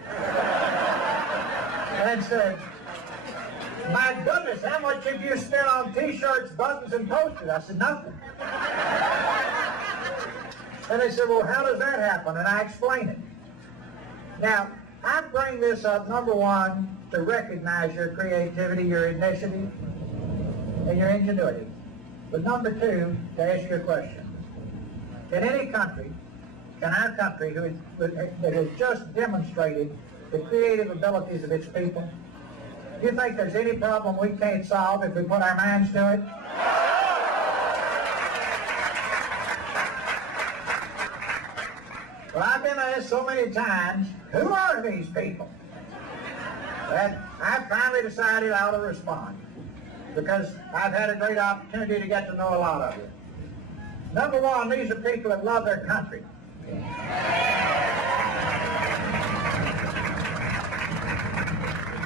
And said, "My goodness, how much have you spent on T-shirts, buttons, and posters?" I said, "Nothing." And they said, "Well, how does that happen?" And I explained it. Now, I bring this up, #1, to recognize your creativity, your initiative, and your ingenuity. But #2, to ask you a question. Can any country, can our country, that has just demonstrated the creative abilities of its people, do you think there's any problem we can't solve if we put our minds to it? Well, I've been asked so many times, who are these people? That I finally decided I ought to respond, because I've had a great opportunity to get to know a lot of you. #1, these are people that love their country.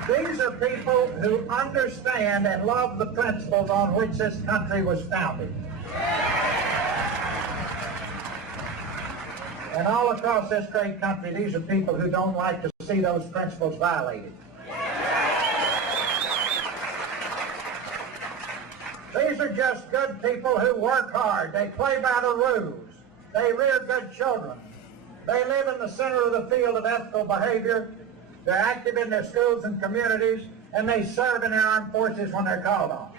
These are people who understand and love the principles on which this country was founded. And all across this great country, these are people who don't like to see those principles violated. These are just good people who work hard. They play by the rules. They rear good children. They live in the center of the field of ethical behavior. They're active in their schools and communities, and they serve in their armed forces when they're called on.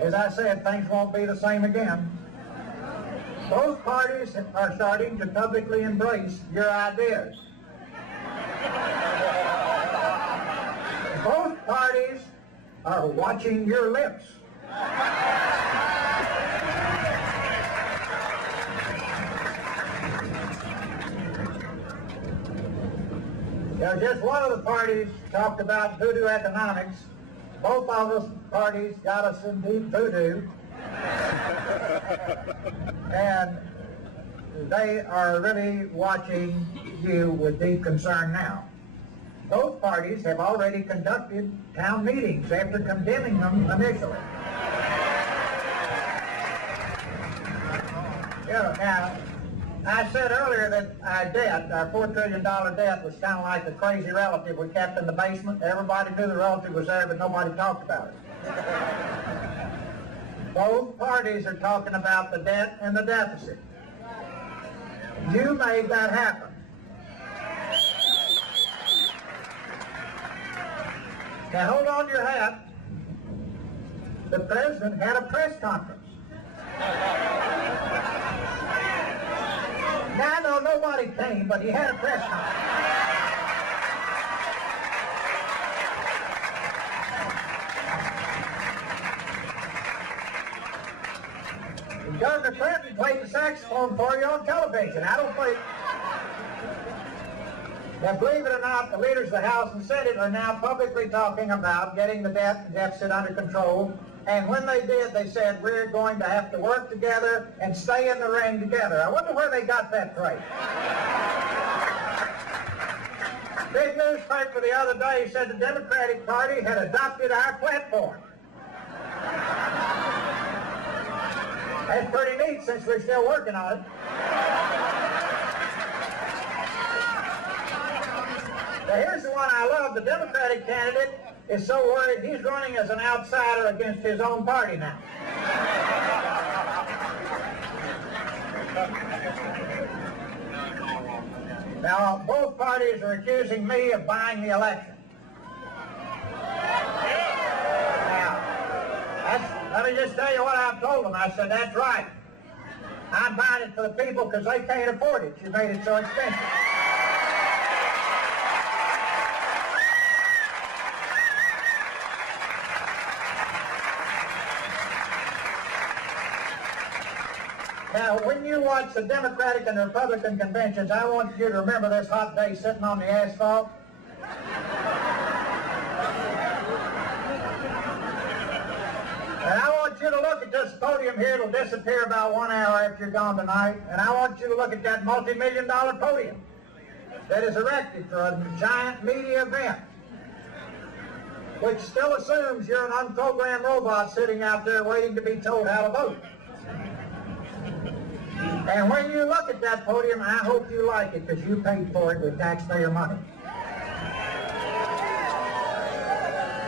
As I said, things won't be the same again. Both parties are starting to publicly embrace your ideas. Both parties are watching your lips. Just one of the parties talked about voodoo economics. Both of those parties got us in deep voodoo. And they are really watching you with deep concern now. Both parties have already conducted town meetings after condemning them initially. Now, I said earlier that our debt, our $4 trillion debt, was kind of like a crazy relative we kept in the basement. Everybody knew the relative was there, but nobody talked about it. Both parties are talking about the debt and the deficit. You made that happen. Now hold on to your hat. The president had a press conference. Now I know nobody came, but he had a press conference. Governor Clinton played the saxophone for you on television. I don't play. Now, believe it or not, the leaders of the House and Senate are now publicly talking about getting the debt and deficit under control. And when they did, they said, we're going to have to work together and stay in the ring together. I wonder where they got that phrase. Big newspaper the other day said the Democratic Party had adopted our platform. That's pretty neat since we're still working on it. Now here's the one I love. The Democratic candidate is so worried he's running as an outsider against his own party now. Now, both parties are accusing me of buying the election. Let me just tell you what I've told them. I said, that's right. I'm buying it for the people because they can't afford it. You made it so expensive. Now, when you watch the Democratic and Republican conventions, I want you to remember this hot day sitting on the asphalt. And I want you to look at this podium here. It'll disappear about 1 hour after you're gone tonight. And I want you to look at that multi-million-dollar podium that is erected for a giant media event, which still assumes you're an unprogrammed robot sitting out there waiting to be told how to vote. And when you look at that podium, I hope you like it because you paid for it with taxpayer money.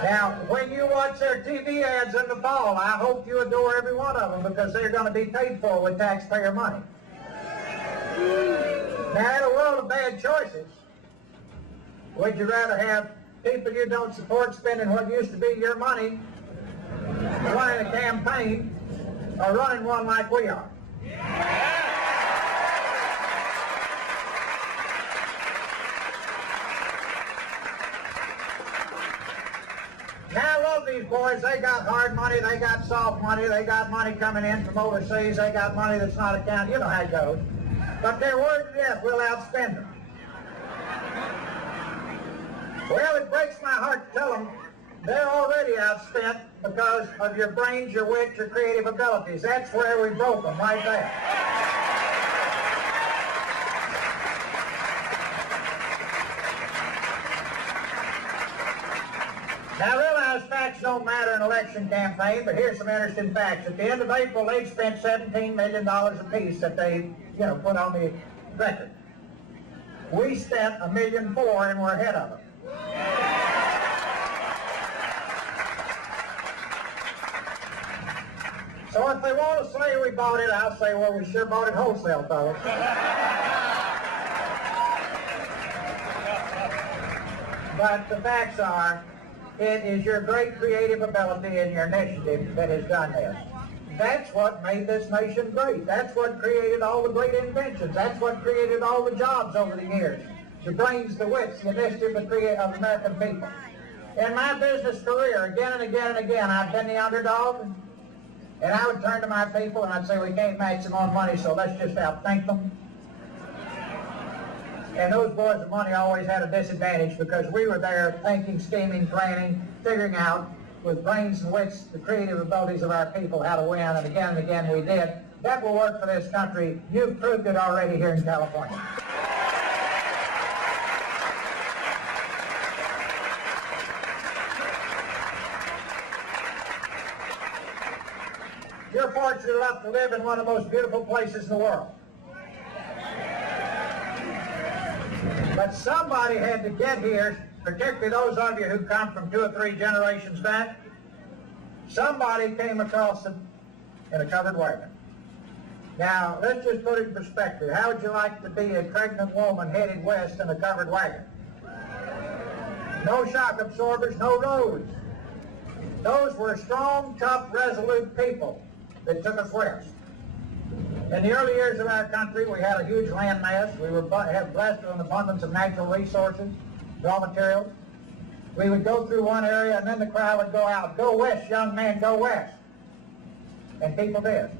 Now, when you watch their TV ads in the fall, I hope you adore every one of them because they're going to be paid for with taxpayer money. Now, in a world of bad choices, would you rather have people you don't support spending what used to be your money running a campaign or running one like we are? Now, I love these boys. They got hard money. They got soft money. They got money coming in from overseas. They got money that's not accounted. You know how it goes. But they're worried to death we'll outspend them. Well, it breaks my heart to tell them they're already outspent because of your brains, your wit, your creative abilities. That's where we broke them, right there. Now, I realize facts don't matter in an election campaign, but here's some interesting facts. At the end of April, they'd spent $17 million apiece that they, put on the record. We spent $1.4 million and we're ahead of them. So if they want to say we bought it, I'll say, well, we sure bought it wholesale, fellas. But the facts are, it is your great creative ability and your initiative that has done this. That's what made this nation great. That's what created all the great inventions. That's what created all the jobs over the years. The brains, the wits, the initiative of American people. In my business career, again and again and again, I've been the underdog, and I would turn to my people and I'd say, we can't match them on money, so let's just outthink them. And those boys with money always had a disadvantage because we were there thinking, scheming, planning, figuring out with brains and wits the creative abilities of our people how to win, and again we did. That will work for this country. You've proved it already here in California. You're fortunate enough to live in one of the most beautiful places in the world. But somebody had to get here, particularly those of you who come from 2 or 3 generations back. Somebody came across them in a covered wagon. Now, let's just put it in perspective. How would you like to be a pregnant woman headed west in a covered wagon? No shock absorbers, no roads. Those were strong, tough, resolute people that took us west. In the early years of our country, we had a huge land mass. We were blessed with an abundance of natural resources, raw materials. We would go through one area, and then the crowd would go out. Go west, young man, go west. And people did.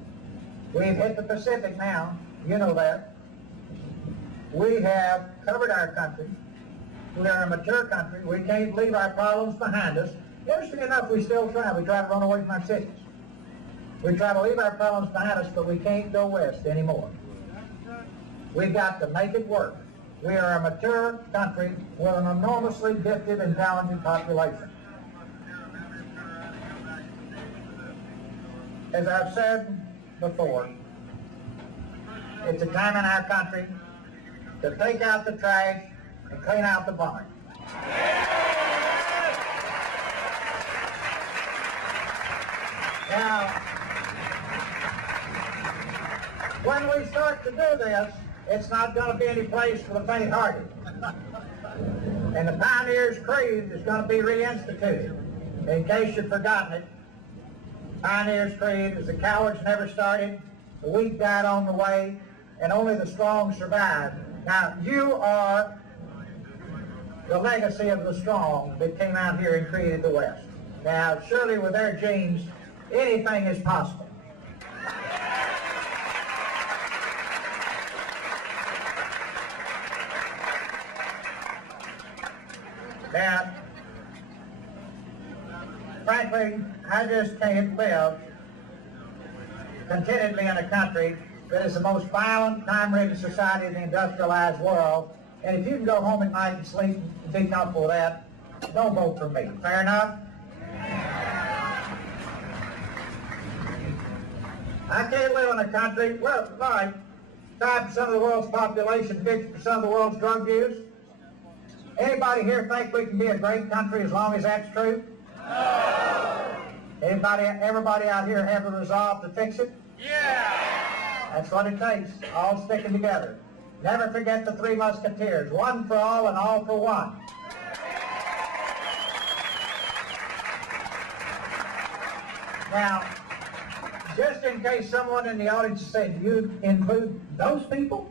We've hit the Pacific now. You know that. We have covered our country. We are a mature country. We can't leave our problems behind us. Interestingly enough, we still try. We try to run away from our cities. We try to leave our problems behind us, but we can't go west anymore. We've got to make it work. We are a mature country with an enormously gifted and talented population. As I've said before, it's a time in our country to take out the trash and clean out the barn. Now, when we start to do this, it's not going to be any place for the faint-hearted. And the Pioneers' Creed is going to be reinstituted. In case you've forgotten it, Pioneers' Creed is the cowards never started, the weak died on the way, and only the strong survived. Now, you are the legacy of the strong that came out here and created the West. Now, surely with their genes, anything is possible. And frankly, I just can't live contentedly in a country that is the most violent, crime-ridden society in the industrialized world. And if you can go home at night and sleep and be comfortable with that, don't vote for me. Fair enough? I can't live in a country, well, like 5% of the world's population, 50% of the world's drug use. Anybody here think we can be a great country as long as that's true? No. Everybody out here have the resolve to fix it? Yeah. That's what it takes, all sticking together. Never forget the 3 Musketeers, one for all and all for one. Now, just in case someone in the audience said, do you include those people?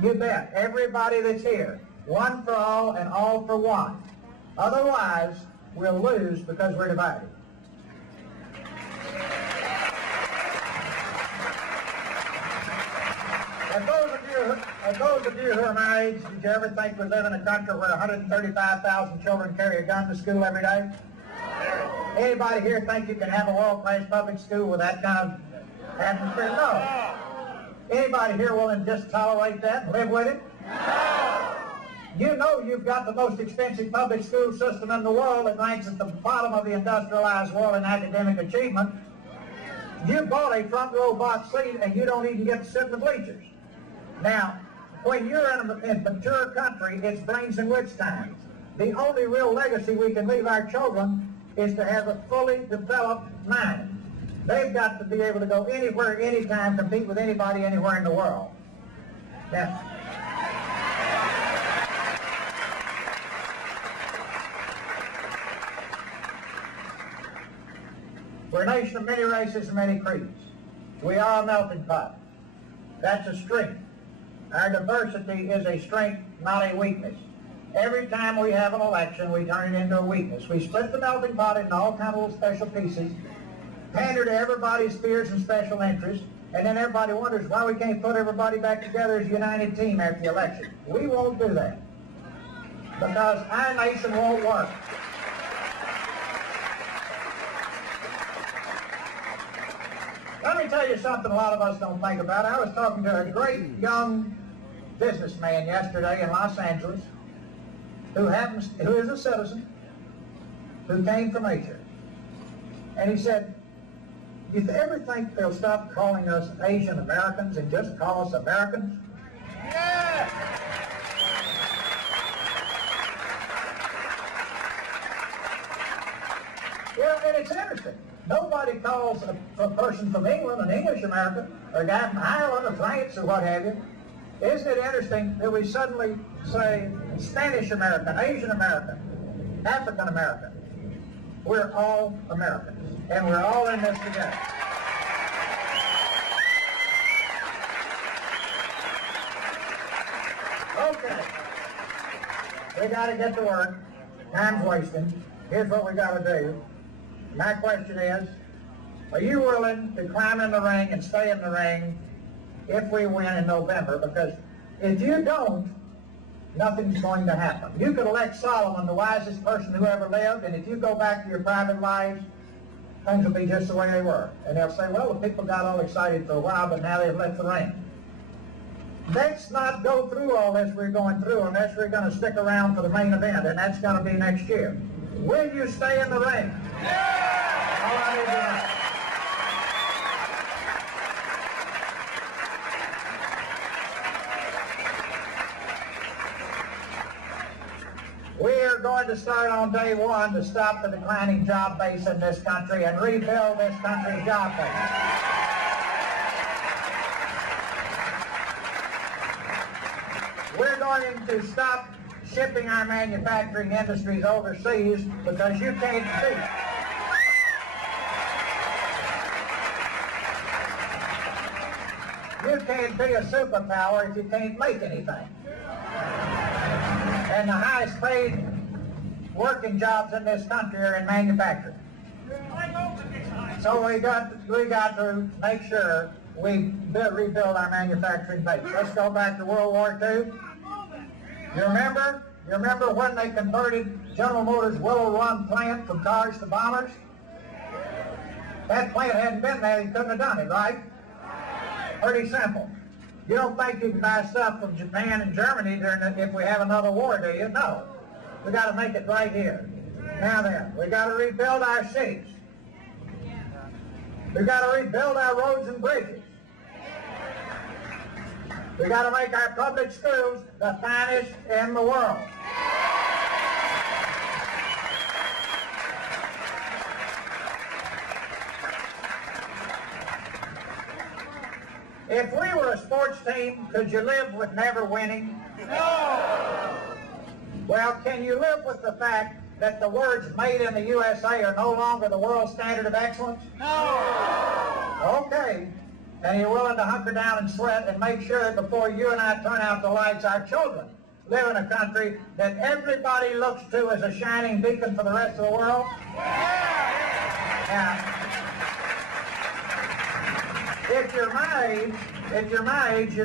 You bet, everybody that's here. One for all and all for one. Otherwise, we'll lose because we're divided. And those of you who are my age, did you ever think we live in a country where 135,000 children carry a gun to school every day? Anybody here think you can have a world-class public school with that kind of atmosphere? No. Anybody here willing to just tolerate that and live with it? You know you've got the most expensive public school system in the world that ranks at the bottom of the industrialized world in academic achievement. You bought a front row box seat and you don't even get to sit in the bleachers. Now, when you're in a mature country, it's brains and wits time. The only real legacy we can leave our children is to have a fully developed mind. They've got to be able to go anywhere, anytime, compete with anybody, anywhere in the world. Now, we're a nation of many races and many creeds. We are a melting pot. That's a strength. Our diversity is a strength, not a weakness. Every time we have an election, we turn it into a weakness. We split the melting pot into all kinds of little special pieces, pander to everybody's fears and special interests, and then everybody wonders why we can't put everybody back together as a united team after the election. We won't do that, because our nation won't work. Let me tell you something a lot of us don't think about. I was talking to a great young businessman yesterday in Los Angeles who is a citizen, who came from Asia. And he said, do you ever think they'll stop calling us Asian Americans and just call us Americans? Yeah! Well, and it's interesting. Nobody calls a person from England an English American, or a guy from Ireland or France or what have you. Isn't it interesting that we suddenly say Spanish American, Asian American, African American? We're all Americans, and we're all in this together. Okay, we got to get to work. Time's wasting. Here's what we got to do. My question is, are you willing to climb in the ring and stay in the ring if we win in November? Because if you don't, nothing's going to happen. You could elect Solomon, the wisest person who ever lived, and if you go back to your private lives, things will be just the way they were. And they'll say, well, the people got all excited for a while, but now they've left the ring. Let's not go through all this we're going through unless we're going to stick around for the main event, and that's going to be next year. Will you stay in the ring? Yeah! All I need to know. We are going to start on day one to stop the declining job base in this country and rebuild this country's job base. We're going to stop shipping our manufacturing industries overseas because you can't see. You can't be a superpower if you can't make anything. And the highest paid working jobs in this country are in manufacturing. So we got to make sure we rebuild our manufacturing base. Let's go back to World War II. You remember when they converted General Motors' Willow Run plant from cars to bombers? That plant hadn't been there, he couldn't have done it, right? Pretty simple. You don't think you can buy stuff from Japan and Germany if we have another war, do you? No. We got to make it right here. Now then, we got to rebuild our cities. We got to rebuild our roads and bridges. We got to make our public schools the finest in the world. If we were a sports team, could you live with never winning? No! Well, can you live with the fact that the words made in the USA are no longer the world standard of excellence? No! Okay. And you're willing to hunker down and sweat and make sure that before you and I turn out the lights, our children live in a country that everybody looks to as a shining beacon for the rest of the world? Now, if you're my age,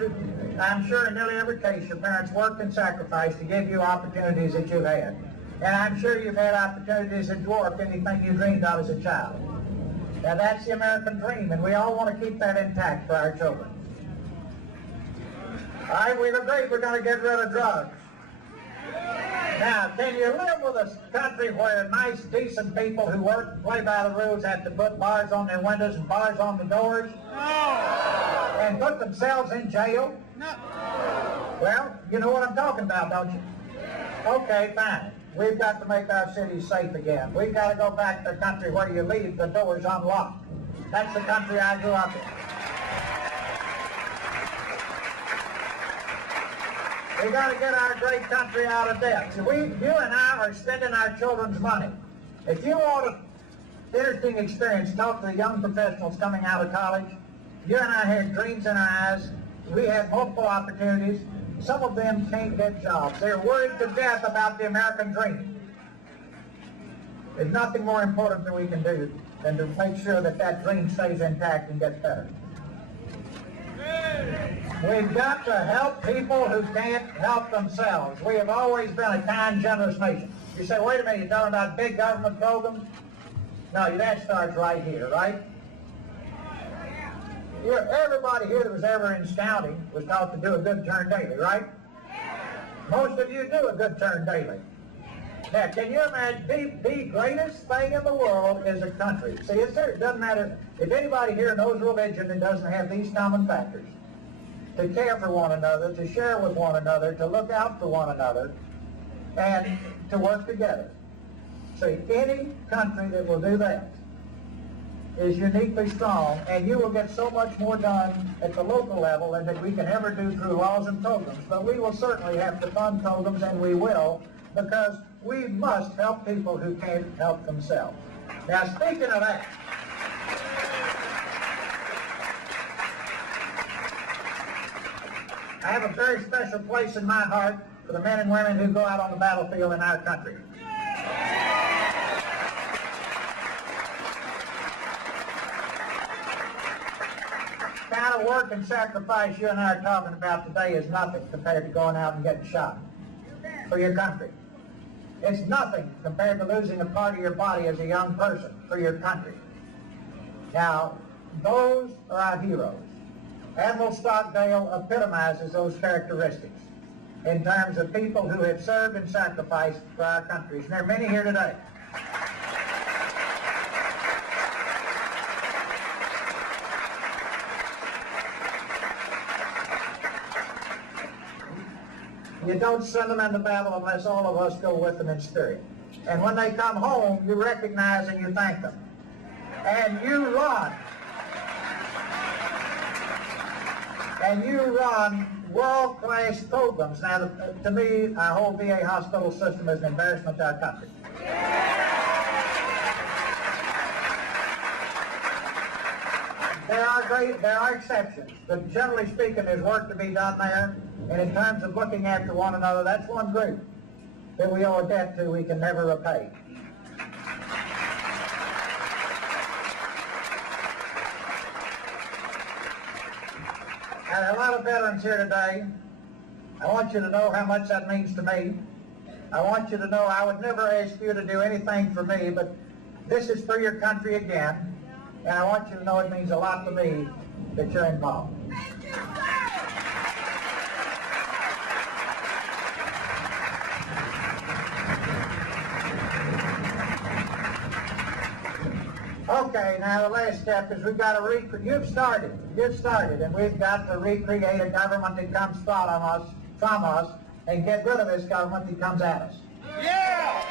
I'm sure in nearly every case your parents worked and sacrificed to give you opportunities that you've had. And I'm sure you've had opportunities that dwarf anything you dreamed of as a child. Now that's the American dream, and we all want to keep that intact for our children. All right, we've agreed we're going to get rid of drugs. Now, can you live with a country where nice, decent people who work and play by the rules have to put bars on their windows and bars on the doors? No! And put themselves in jail? No. Well, you know what I'm talking about, don't you? Okay, fine. We've got to make our cities safe again. We've got to go back to a country where you leave the doors unlocked. That's the country I grew up in. We got to get our great country out of debt. So you and I are spending our children's money. If you want an interesting experience, talk to the young professionals coming out of college. You and I had dreams in our eyes. We had multiple opportunities. Some of them can't get jobs. They're worried to death about the American dream. There's nothing more important that we can do than to make sure that that dream stays intact and gets better. We've got to help people who can't help themselves. We have always been a kind, generous nation. You say, wait a minute, you're talking about big government programs? No, that starts right here, right? Everybody here that was ever in scouting was taught to do a good turn daily, right? Most of you do a good turn daily. Now, can you imagine the greatest thing in the world is a country? See, it doesn't matter if anybody here knows religion and doesn't have these common factors. To care for one another, to share with one another, to look out for one another, and to work together. See, any country that will do that is uniquely strong, and you will get so much more done at the local level than that we can ever do through laws and programs. But we will certainly have to fund programs, and we will, because we must help people who can't help themselves. Now, speaking of that, I have a very special place in my heart for the men and women who go out on the battlefield in our country. The kind of work and sacrifice you and I are talking about today is nothing compared to going out and getting shot for your country. It's nothing compared to losing a part of your body as a young person for your country. Now, those are our heroes. Admiral Stockdale epitomizes those characteristics in terms of people who have served and sacrificed for our countries. And there are many here today. You don't send them into battle unless all of us go with them in spirit. And when they come home, you recognize and you thank them. And you run. And you run world-class programs. Now, to me, our whole VA hospital system is an embarrassment to our country. There are exceptions, but generally speaking, there's work to be done there. And in terms of looking after one another, that's one group that we owe a debt to we can never repay. And a lot of veterans here today. I want you to know how much that means to me. I want you to know I would never ask you to do anything for me, but this is for your country again. And I want you to know it means a lot to me that you're involved. Okay, now the last step is we've got to you've started, and we've got to recreate a government that comes from us, and get rid of this government that comes at us. Yeah!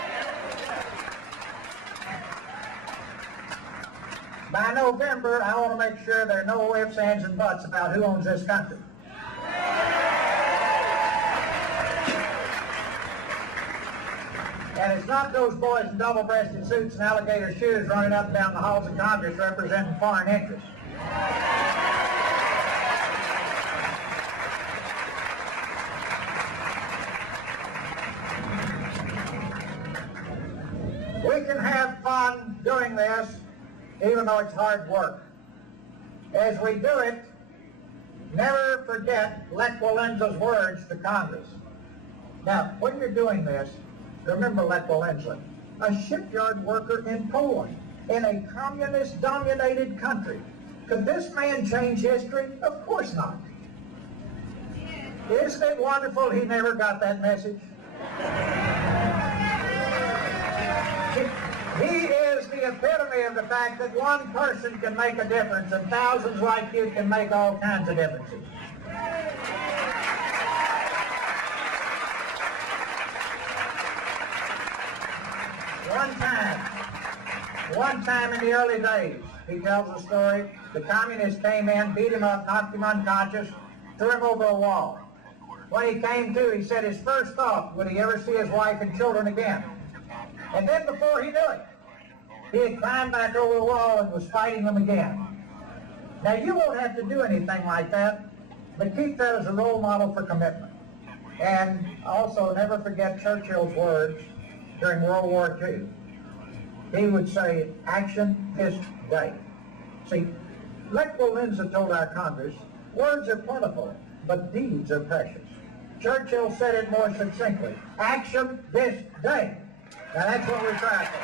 By November, I want to make sure there are no ifs, ands, and buts about who owns this country. And it's not those boys in double-breasted suits and alligator shoes running up and down the halls of Congress representing foreign interests. We can have fun doing this, even though it's hard work. As we do it, never forget Lech Walensa's words to Congress. Now, when you're doing this, Remember Lech Walesa, a shipyard worker in Poland, in a communist-dominated country. Could this man change history? Of course not. Isn't it wonderful he never got that message? He is the epitome of the fact that one person can make a difference and thousands like you can make all kinds of differences. One time in the early days, he tells a story, the communists came in, beat him up, knocked him unconscious, threw him over a wall. When he came to, he said his first thought, would he ever see his wife and children again? And then before he knew it, he had climbed back over the wall and was fighting them again. Now you won't have to do anything like that, but keep that as a role model for commitment. And also never forget Churchill's words during World War II. He would say, action this day. See, Lech Walesa told our Congress, words are plentiful, but deeds are precious. Churchill said it more succinctly, action this day. Now that's what we're trying for.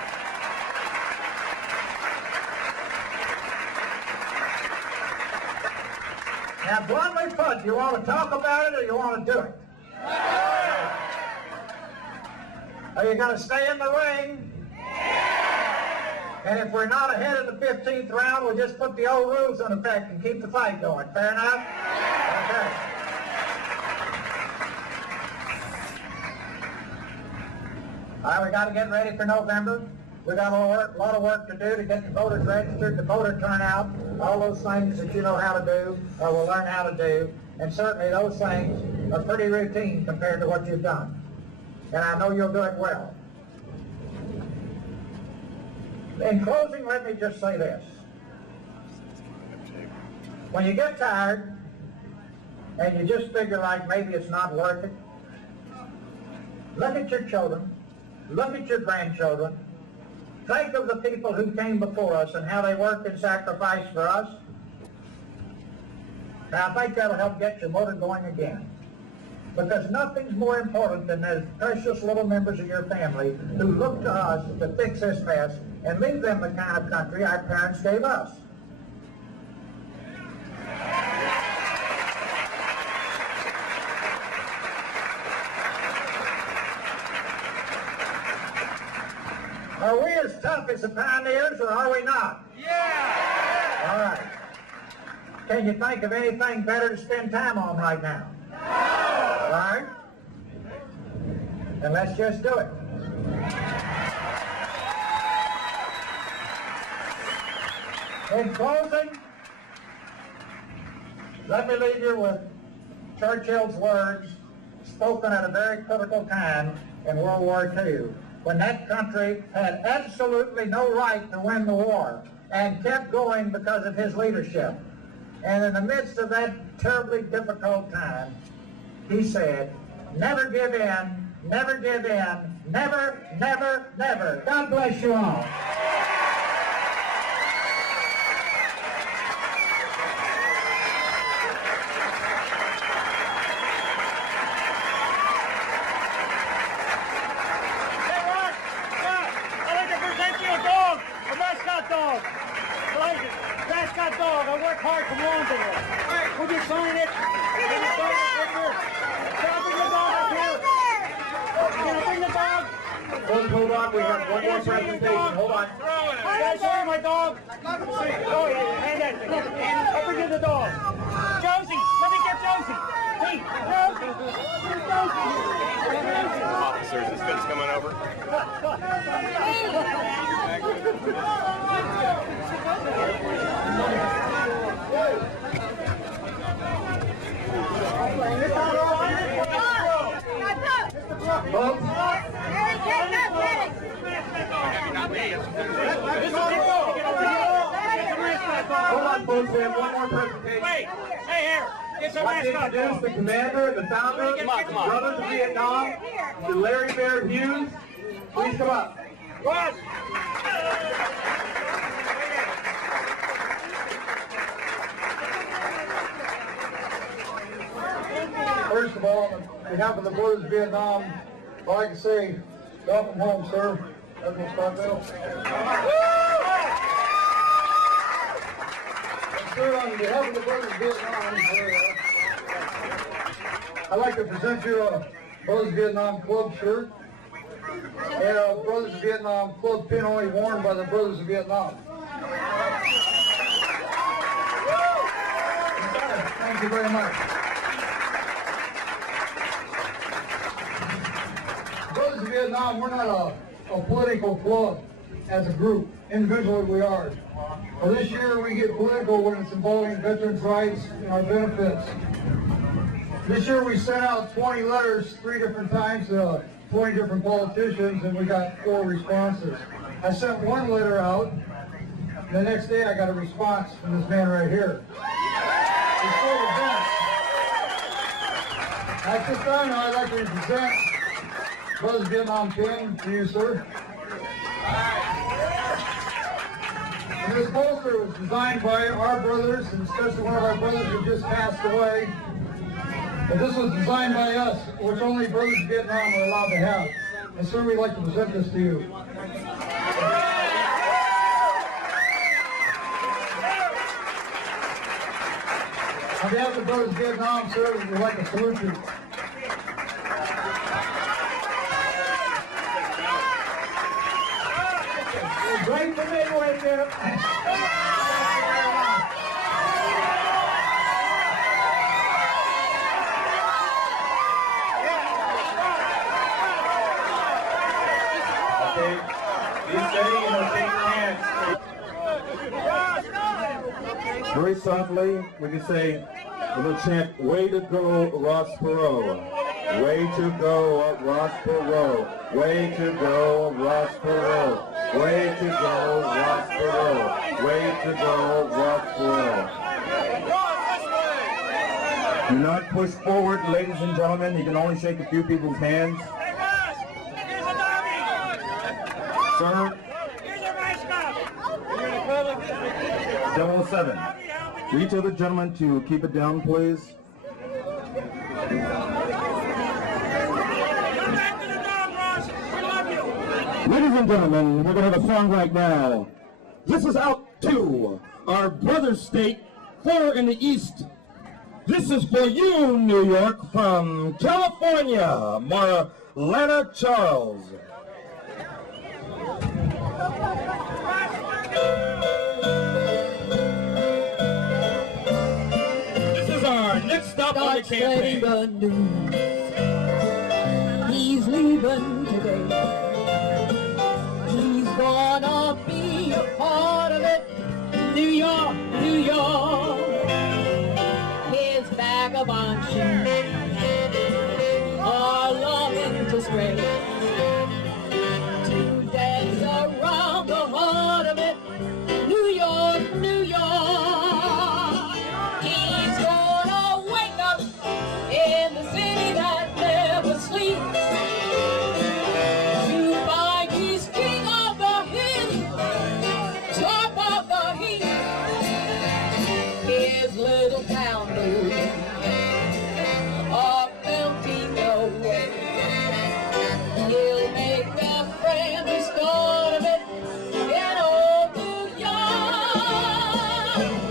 Now bluntly put, you want to talk about it or you want to do it? Are you going to stay in the ring? And if we're not ahead of the 15th round, we'll just put the old rules in effect and keep the fight going. Fair enough? Okay. All right, we got to get ready for November. We got a lot of work to do to get the voters registered, the voter turnout, all those things that you know how to do or will learn how to do. And certainly those things are pretty routine compared to what you've done. And I know you'll do it well. In closing, let me just say this. When you get tired and you just figure like maybe it's not worth it, look at your children, look at your grandchildren, think of the people who came before us and how they worked and sacrificed for us. Now, I think that'll help get your motor going again. Because nothing's more important than those precious little members of your family who look to us to fix this mess and leave them the kind of country our parents gave us. Are we as tough as the pioneers or are we not? Yeah! All right. Can you think of anything better to spend time on right now? All right? And let's just do it. In closing, let me leave you with Churchill's words spoken at a very critical time in World War II, when that country had absolutely no right to win the war and kept going because of his leadership. And in the midst of that terribly difficult time, he said, never give in, never give in, never, never, never. God bless you all. Dog. I work hard for Lawndale. Would you sign it? Can you sign it right here? Can I bring the dog up here? Can I bring the dog? Hold on, we have one more presentation. Hold on. Can I show you my dog? Oh, yeah, hand that thing. I'll bring you the dog. Josie, let me get Josie. Hey, Josie. Here's Josie. Officers, this fence coming over. Hold on, folks, we have one more presentation. Wait, hey, here. Get some mascot. Introduce the commander, the founder, brothers of Vietnam, to Larry Bear Hughes. Please come up. What? First of all, on behalf of the Brothers of Vietnam, I'd like to say Welcome home, sir. Admiral Stockdale. Sir, on behalf of the Brothers of Vietnam, I'd like to present you a Brothers of Vietnam Club shirt and a Brothers of Vietnam Club pin only worn by the Brothers of Vietnam. Thank you very much. Brothers of Vietnam, we're not a political club as a group. Individually we are. Well, this year we get political when it's involving veterans' rights and our benefits. This year we sent out 20 letters 3 different times to 20 different politicians, and we got 4 responses. I sent 1 letter out, and the next day I got a response from this man right here. Before the event, at this time I'd like to present Brothers Vietnam pin to you, sir. And this poster was designed by our brothers, and especially one of our brothers who just passed away. But this was designed by us, which only Brothers of Vietnam are allowed to have. And sir, we'd like to present this to you. On behalf of Brothers of Vietnam, sir, we'd like to salute you. Great to meet with you. Okay, be steady and take your hands. Very softly, we can say a little chant, way to go, Ross Perot. Way to go, Ross Perot. Way to go, Ross Perot. Way to go, Ross Perot. Way to go, Ross Perot. Do not push forward, ladies and gentlemen. You can only shake a few people's hands. Sir. 007. Will you tell the gentleman to keep it down, please? Ladies and gentlemen, we're going to have a song right now. This is out to our brother state, 4 in the East. This is for you, New York, from California, Marlana Charles. This is our next stop on the campaign. He's leaving today. He's gonna be a part of it. New York, New York. His vagabond shoes are loving to stray, to dance around the heart of it. New York, New York. He's gonna wake up in the city that never sleeps. Little town blues are melting away. He'll make a friend who's start of it in old New York.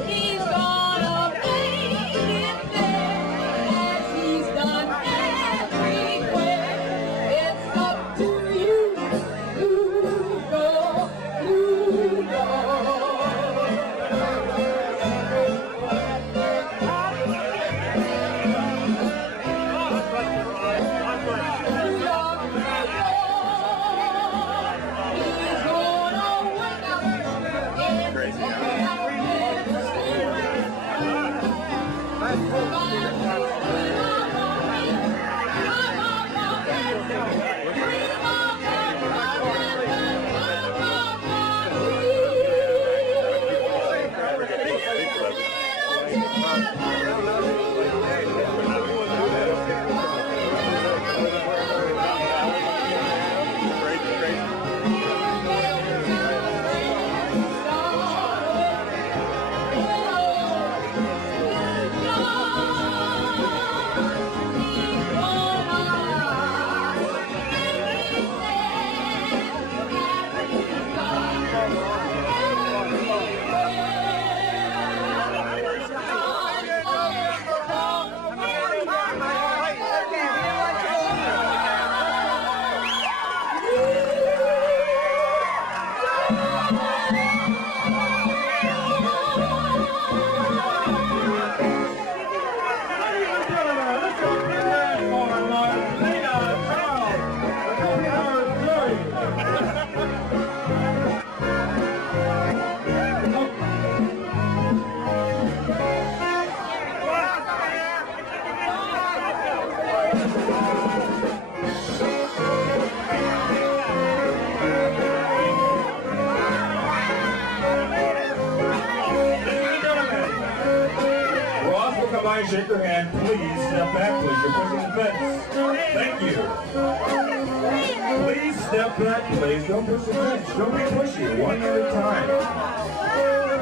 He's gonna make it there as he's done everywhere. It's up to you, New York, New York. come by and shake your hand, please step back, please. You're pushing the fence. Thank you. Please step back, please. Don't push the fence. Don't be pushy. One at a time.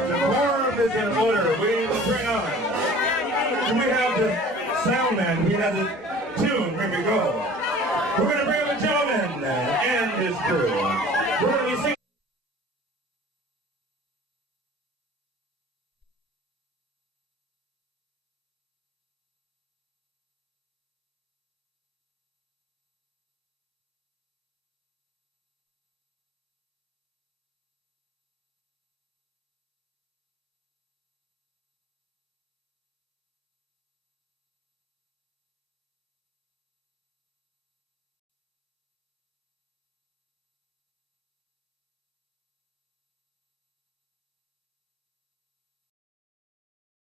The quorum is in order. We need to bring on. We have the sound man. We have the tune. Here we go. We're going to bring up a gentleman and his crew. We're going to be singing.